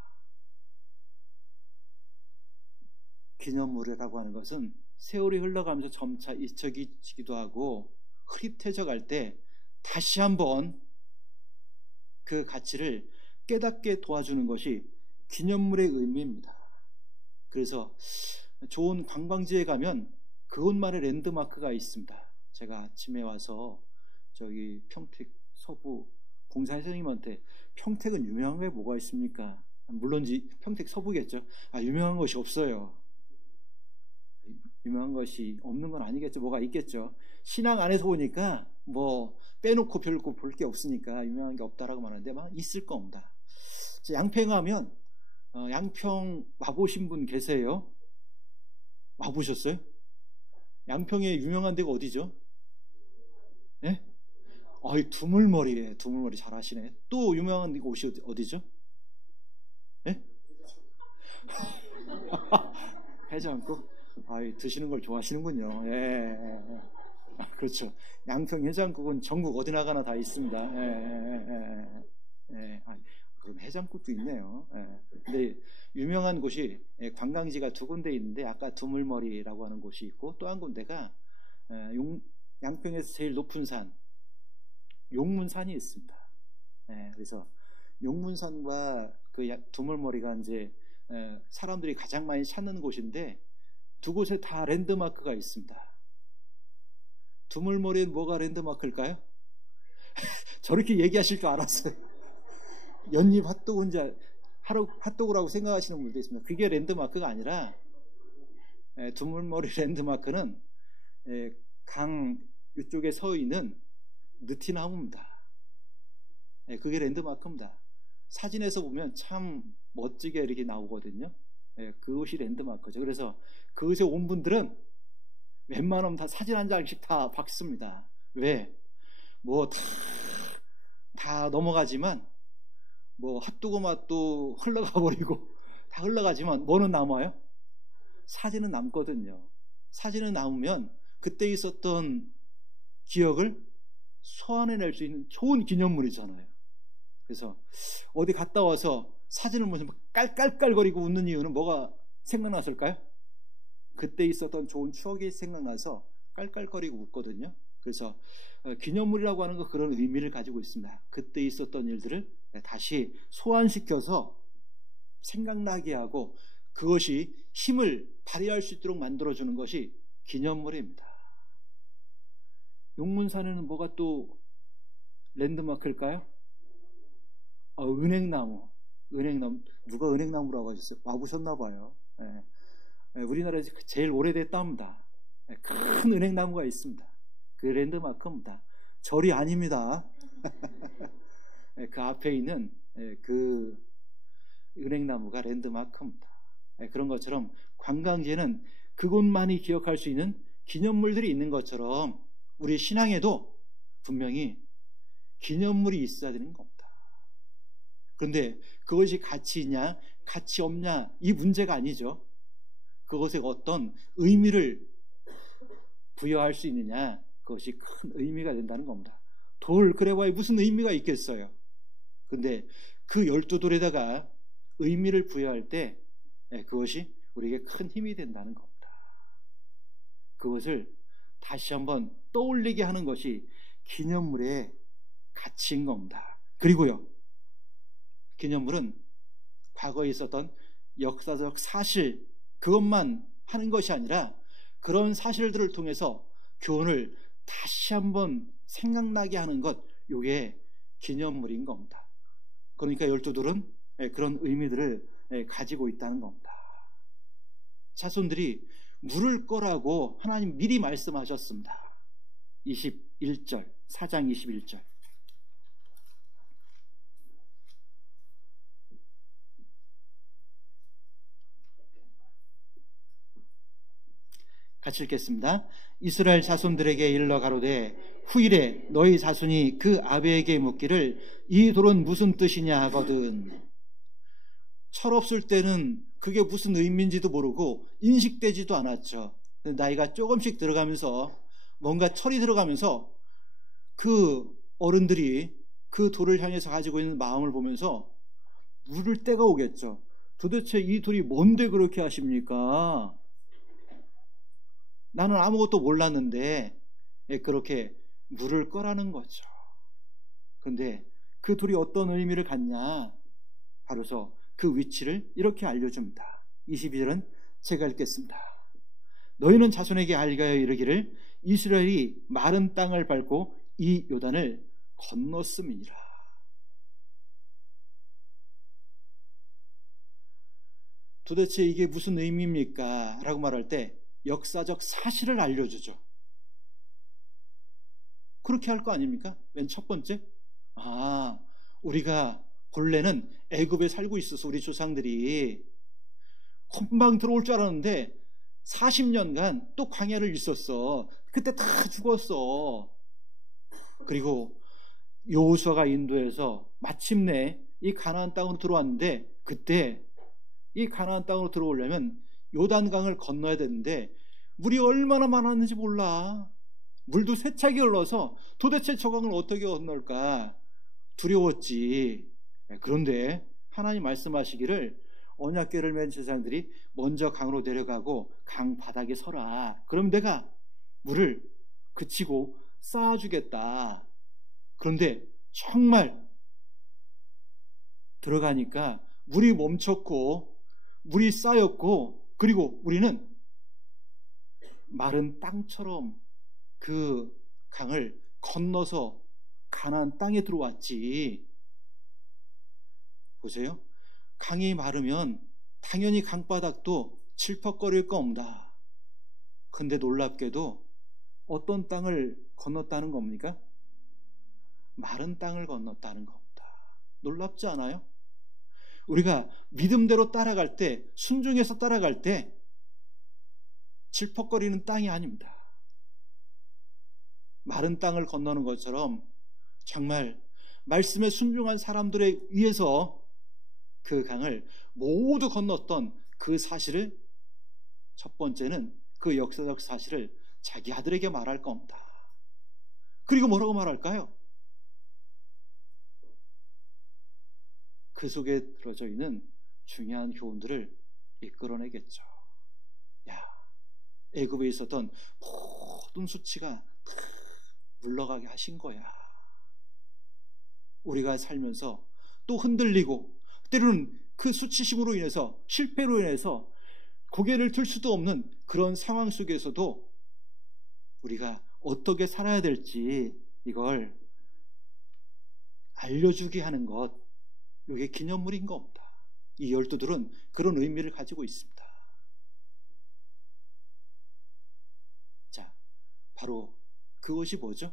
기념물이라고 하는 것은 세월이 흘러가면서 점차 잊혀지기도 하고 흐릿해져 갈 때 다시 한번 그 가치를 깨닫게 도와주는 것이 기념물의 의미입니다. 그래서 좋은 관광지에 가면 그곳만의 랜드마크가 있습니다. 제가 아침에 와서 저기 평택 서부 공사회장님한테 평택은 유명한 게 뭐가 있습니까? 물론 평택 서부겠죠. 유명한 것이 없어요. 유명한 것이 없는 건 아니겠죠. 뭐가 있겠죠. 신앙 안에서 보니까 뭐 빼놓고 별거 볼 게 없으니까 유명한 게 없다라고 말하는데 막 있을 겁니다. 양평 가면 양평 와보신 분 계세요? 와보셨어요? 양평에 유명한 데가 어디죠? 네? 두물머리에 두물머리 잘 아시네. 또 유명한 곳이 어디죠? 네? 해장국? 드시는 걸 좋아하시는군요. 예. 그렇죠. 양평 해장국은 전국 어디 나가나 다 있습니다. 그럼 해장국도 있네요. 근데 유명한 곳이 관광지가 두 군데 있는데 아까 두물머리라고 하는 곳이 있고 또 한 군데가 양평에서 제일 높은 산 용문산이 있습니다. 그래서 용문산과 그 두물머리가 이제 사람들이 가장 많이 찾는 곳인데 두 곳에 다 랜드마크가 있습니다. 두물머리는 뭐가 랜드마크일까요? 저렇게 얘기하실 줄 알았어요. 연잎 핫도그인지 핫도그라고 생각하시는 분도 있습니다. 그게 랜드마크가 아니라 두물머리 랜드마크는 강 이쪽에 서 있는 느티나무입니다. 그게 랜드마크입니다. 사진에서 보면 참 멋지게 이렇게 나오거든요. 그것이 랜드마크죠. 그래서 그것에 온 분들은 웬만하면 다 사진 한 장씩 다 박습니다. 왜? 뭐 다 넘어가지만 뭐 핫도그 맛도 흘러가 버리고 다 흘러가지만 뭐는 남아요? 사진은 남거든요. 사진은 남으면 그때 있었던 기억을 소환해낼 수 있는 좋은 기념물이잖아요. 그래서 어디 갔다 와서 사진을 보면서 깔깔깔거리고 웃는 이유는 뭐가 생각났을까요? 그때 있었던 좋은 추억이 생각나서 깔깔거리고 웃거든요. 그래서 기념물이라고 하는 거 그런 의미를 가지고 있습니다. 그때 있었던 일들을 다시 소환시켜서 생각나게 하고 그것이 힘을 발휘할 수 있도록 만들어주는 것이 기념물입니다. 용문산에는 뭐가 또 랜드마크일까요? 은행나무. 누가 은행나무라고 하셨어요? 와보셨나 봐요. 우리나라에서 제일 오래됐답니다. 큰 은행나무가 있습니다. 그 랜드마크입니다. 절이 아닙니다. 그 앞에 있는 그 은행나무가 랜드마크입니다. 그런 것처럼 관광지에는 그곳만이 기억할 수 있는 기념물들이 있는 것처럼 우리 신앙에도 분명히 기념물이 있어야 되는 겁니다. 그런데 그것이 가치 있냐 가치 없냐 이 문제가 아니죠. 그것에 어떤 의미를 부여할 수 있느냐, 그것이 큰 의미가 된다는 겁니다. 돌 그래봐야 무슨 의미가 있겠어요. 근데 그 12돌에다가 의미를 부여할 때 그것이 우리에게 큰 힘이 된다는 겁니다. 그것을 다시 한번 떠올리게 하는 것이 기념물의 가치인 겁니다. 그리고요, 기념물은 과거에 있었던 역사적 사실, 그것만 하는 것이 아니라 그런 사실들을 통해서 교훈을 다시 한번 생각나게 하는 것, 이게 기념물인 겁니다. 그러니까 12돌은 그런 의미들을 가지고 있다는 겁니다. 자손들이 물을 거라고 하나님 미리 말씀하셨습니다. 21절, 4장 21절. 같이 읽겠습니다. 이스라엘 자손들에게 일러 가로되 후일에 너희 자손이 그 아베에게 묻기를 이 돌은 무슨 뜻이냐 하거든. 철없을 때는 그게 무슨 의미인지도 모르고 인식되지도 않았죠. 나이가 조금씩 들어가면서 뭔가 철이 들어가면서 그 어른들이 그 돌을 향해서 가지고 있는 마음을 보면서 물을 때가 오겠죠. 도대체 이 돌이 뭔데 그렇게 하십니까? 나는 아무것도 몰랐는데 그렇게 물을 거라는 거죠. 그런데 그 돌이 어떤 의미를 갖냐? 바로서 그 위치를 이렇게 알려줍니다. 22절은 제가 읽겠습니다. 너희는 자손에게 알가여 이르기를 이스라엘이 마른 땅을 밟고 이 요단을 건넜음이니라. 도대체 이게 무슨 의미입니까? 라고 말할 때 역사적 사실을 알려주죠. 그렇게 할 거 아닙니까? 맨 첫 번째, 우리가 본래는 애굽에 살고 있어서 우리 조상들이 금방 들어올 줄 알았는데 40년간 또 광야를 있었어. 그때 다 죽었어. 그리고 여호수아가 인도해서 마침내 이 가나안 땅으로 들어왔는데, 그때 이 가나안 땅으로 들어오려면 요단강을 건너야 되는데 물이 얼마나 많았는지 몰라. 물도 세차게 흘러서 도대체 저 강을 어떻게 건널까 두려웠지. 그런데 하나님 말씀하시기를 언약궤를 맨 제사장들이 먼저 강으로 내려가고 강 바닥에 서라. 그럼 내가 물을 그치고 쌓아주겠다. 그런데 정말 들어가니까 물이 멈췄고 물이 쌓였고, 그리고 우리는 마른 땅처럼 그 강을 건너서 가나안 땅에 들어왔지. 보세요. 강이 마르면 당연히 강바닥도 칠퍽거릴 겁니다. 근데 놀랍게도 어떤 땅을 건넜다는 겁니까? 마른 땅을 건넜다는 겁니다. 놀랍지 않아요? 우리가 믿음대로 따라갈 때, 순종해서 따라갈 때 칠퍽거리는 땅이 아닙니다. 마른 땅을 건너는 것처럼 정말 말씀에 순종한 사람들에 의해서 그 강을 모두 건넜던 그 사실을, 첫 번째는 그 역사적 사실을 자기 아들에게 말할 겁니다. 그리고 뭐라고 말할까요? 그 속에 들어져 있는 중요한 교훈들을 이끌어내겠죠. 애굽에 있었던 모든 수치가 물러가게 하신 거야. 우리가 살면서 또 흔들리고 때로는 그 수치심으로 인해서, 실패로 인해서 고개를 들 수도 없는 그런 상황 속에서도 우리가 어떻게 살아야 될지 이걸 알려주게 하는 것, 이게 기념물인 겁니다. 이 12돌은 그런 의미를 가지고 있습니다. 자, 바로 그것이 뭐죠?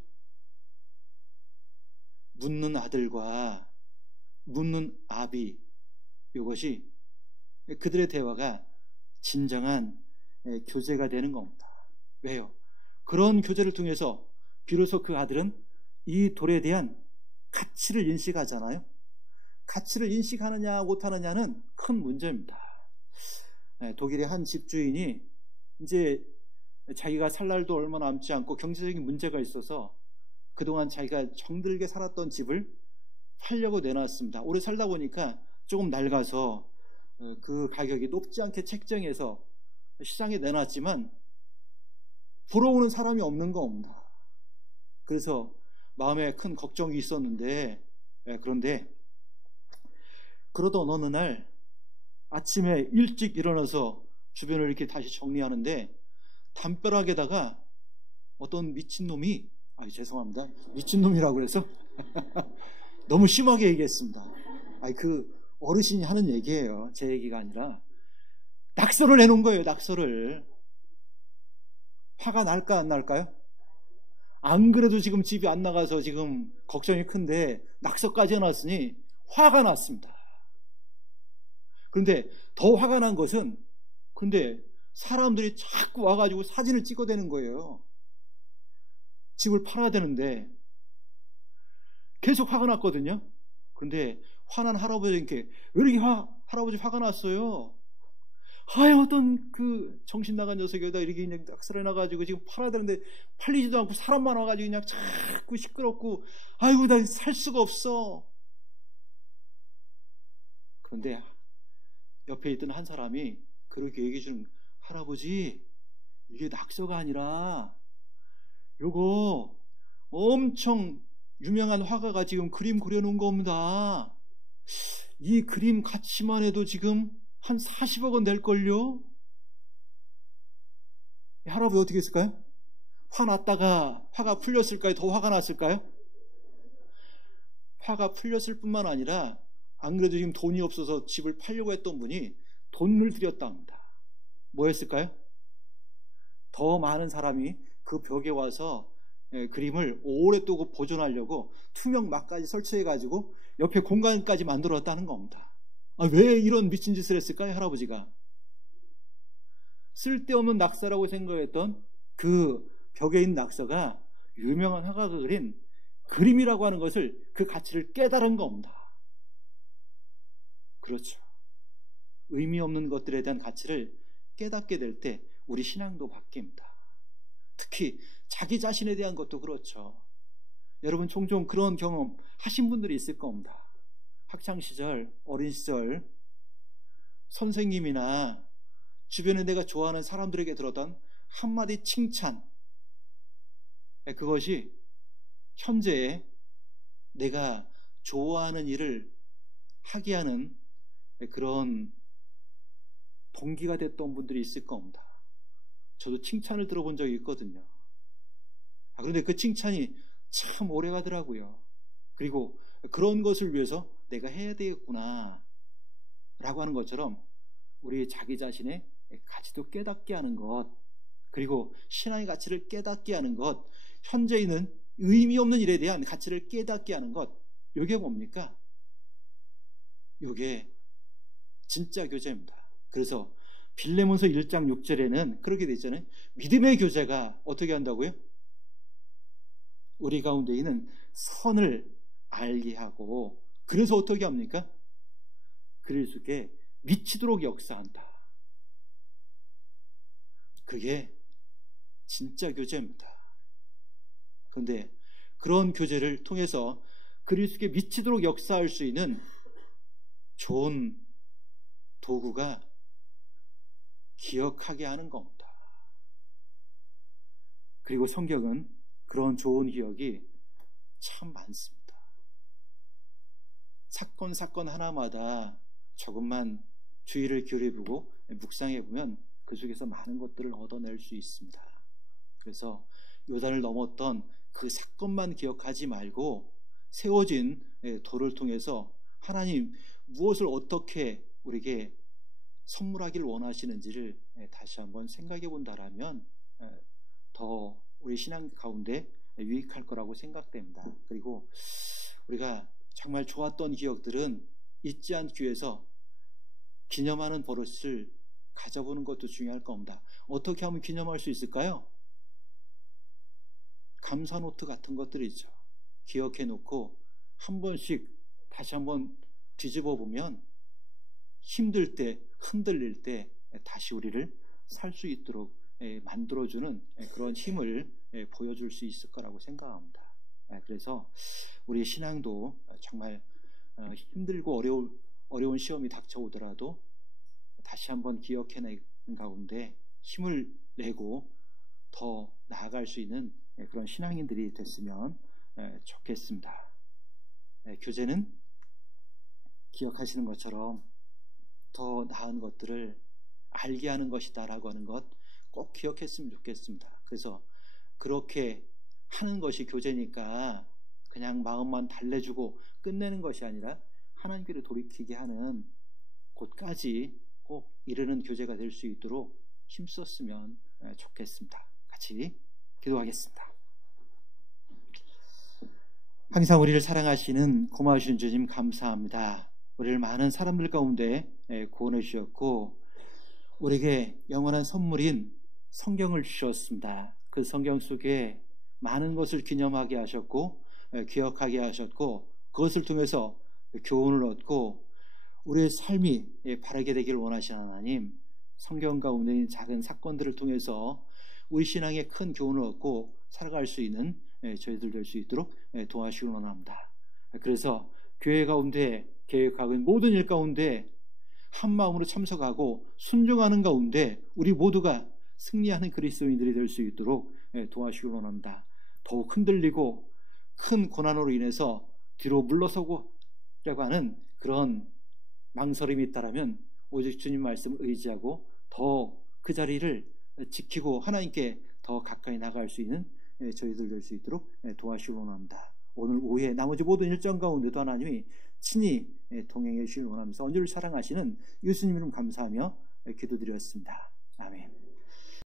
묻는 아들과 묻는 아비, 이것이 그들의 대화가 진정한 교제가 되는 겁니다. 왜요? 그런 교제를 통해서 비로소 그 아들은 이 돌에 대한 가치를 인식하잖아요. 가치를 인식하느냐 못하느냐는 큰 문제입니다. 독일의 한 집주인이 이제 자기가 살 날도 얼마 남지 않고 경제적인 문제가 있어서 그동안 자기가 정들게 살았던 집을 팔려고 내놨습니다. 오래 살다 보니까 조금 낡아서 그 가격이 높지 않게 책정해서 시장에 내놨지만 보러 오는 사람이 없는 겁니다. 그래서 마음에 큰 걱정이 있었는데, 그런데 그러던 어느 날 아침에 일찍 일어나서 주변을 이렇게 다시 정리하는데 담벼락에다가 어떤 미친놈이, 죄송합니다, 미친놈이라고 그래서 너무 심하게 얘기했습니다. 그 어르신이 하는 얘기예요. 제 얘기가 아니라. 낙서를 해놓은 거예요. 낙서를. 화가 날까 안 날까요? 안 그래도 지금 집이 안 나가서 지금 걱정이 큰데 낙서까지 해놨으니 화가 났습니다. 그런데 더 화가 난 것은, 근데 사람들이 자꾸 와가지고 사진을 찍어대는 거예요. 집을 팔아야 되는데 계속 화가 났거든요. 그런데 화난 할아버지께, 왜 이렇게 할아버지 화가 났어요? 어떤 그 정신 나간 녀석이 여기다 이렇게 그냥 낙서를 해놔가지고 지금 팔아야 되는데 팔리지도 않고 사람만 와가지고 그냥 자꾸 시끄럽고, 아이고 나 살 수가 없어. 그런데 옆에 있던 한 사람이 그렇게 얘기해 주는, 할아버지 이게 낙서가 아니라 요거 엄청 유명한 화가가 지금 그림 그려놓은 겁니다. 이 그림 가치만 해도 지금 한 40억 원 될걸요? 할아버지 어떻게 했을까요? 화났다가 화가 풀렸을까요? 더 화가 났을까요? 화가 풀렸을 뿐만 아니라 안 그래도 지금 돈이 없어서 집을 팔려고 했던 분이 돈을 들였다 합니다. 뭐였을까요? 더 많은 사람이 그 벽에 와서 그림을 오랫동안 보존하려고 투명 막까지 설치해가지고 옆에 공간까지 만들었다는 겁니다. 왜 이런 미친 짓을 했을까요? 할아버지가 쓸데없는 낙서라고 생각했던 그 벽에 있는 낙서가 유명한 화가가 그린 그림이라고 하는 것을, 그 가치를 깨달은 겁니다. 그렇죠. 의미 없는 것들에 대한 가치를 깨닫게 될 때 우리 신앙도 바뀝니다. 특히 자기 자신에 대한 것도 그렇죠. 여러분 종종 그런 경험 하신 분들이 있을 겁니다. 학창시절, 어린 시절 선생님이나 주변에 내가 좋아하는 사람들에게 들었던 한마디 칭찬, 그것이 현재의 내가 좋아하는 일을 하게 하는 그런 동기가 됐던 분들이 있을 겁니다. 저도 칭찬을 들어본 적이 있거든요. 그런데 그 칭찬이 참 오래 가더라고요. 그리고 그런 것을 위해서 내가 해야 되겠구나 라고 하는 것처럼 우리 자기 자신의 가치도 깨닫게 하는 것, 그리고 신앙의 가치를 깨닫게 하는 것, 현재 있는 의미 없는 일에 대한 가치를 깨닫게 하는 것, 이게 뭡니까? 이게 진짜 교제입니다. 그래서 빌레몬서 1장 6절에는 그렇게 되어 있잖아요. 믿음의 교제가 어떻게 한다고요? 우리 가운데 있는 선을 알게 하고, 그래서 어떻게 합니까? 그리스도께 미치도록 역사한다. 그게 진짜 교제입니다. 그런데 그런 교제를 통해서 그리스도께 미치도록 역사할 수 있는 좋은 도구가 기억하게 하는 겁니다. 그리고 성경은 그런 좋은 기억이 참 많습니다. 사건 하나마다 조금만 주의를 기울여보고 묵상해보면 그 속에서 많은 것들을 얻어낼 수 있습니다. 그래서 요단을 넘었던 그 사건만 기억하지 말고 세워진 도를 통해서 하나님 무엇을 어떻게 우리에게 선물하기를 원하시는지를 다시 한번 생각해 본다라면 더 우리 신앙 가운데 유익할 거라고 생각됩니다. 그리고 우리가 정말 좋았던 기억들은 잊지 않기 위해서 기념하는 버릇을 가져보는 것도 중요할 겁니다. 어떻게 하면 기념할 수 있을까요? 감사 노트 같은 것들이 있죠. 기억해 놓고 한 번씩 다시 한번 뒤집어 보면 힘들 때, 흔들릴 때 다시 우리를 살 수 있도록 만들어주는 그런 힘을 보여줄 수 있을 거라고 생각합니다. 그래서 우리 신앙도 정말 힘들고 어려운 시험이 닥쳐오더라도 다시 한번 기억해내는 가운데 힘을 내고 더 나아갈 수 있는 그런 신앙인들이 됐으면 좋겠습니다. 교제는 기억하시는 것처럼 더 나은 것들을 알게 하는 것이다라고 하는 것 꼭 기억했으면 좋겠습니다. 그래서 그렇게 하는 것이 교제니까 그냥 마음만 달래주고 끝내는 것이 아니라 하나님께로 돌이키게 하는 곳까지 꼭 이르는 교제가 될 수 있도록 힘썼으면 좋겠습니다. 같이 기도하겠습니다. 항상 우리를 사랑하시는 고마우신 주님 감사합니다. 우리를 많은 사람들 가운데 구원해 주셨고 우리에게 영원한 선물인 성경을 주셨습니다. 그 성경 속에 많은 것을 기념하게 하셨고 기억하게 하셨고 그것을 통해서 교훈을 얻고 우리의 삶이 바르게 되기를 원하시는 하나님, 성경 가운데 있는 작은 사건들을 통해서 우리 신앙에 큰 교훈을 얻고 살아갈 수 있는 저희들 될 수 있도록 도와주시길 원합니다. 그래서 교회 가운데 계획하고 있는 모든 일 가운데 한 마음으로 참석하고 순종하는 가운데 우리 모두가 승리하는 그리스도인들이 될 수 있도록 도와주시길 원합니다. 더욱 흔들리고 큰 고난으로 인해서 뒤로 물러서고자 하는 그런 망설임이 있다라면 오직 주님 말씀을 의지하고 더 그 자리를 지키고 하나님께 더 가까이 나갈 수 있는 저희들 될 수 있도록 도와주시길 원합니다. 오늘 오후에 나머지 모든 일정 가운데도 하나님이 친히 동행해 주시길 원하면서 언제를 사랑하시는 예수님 이름 감사하며 기도드렸습니다. 아멘.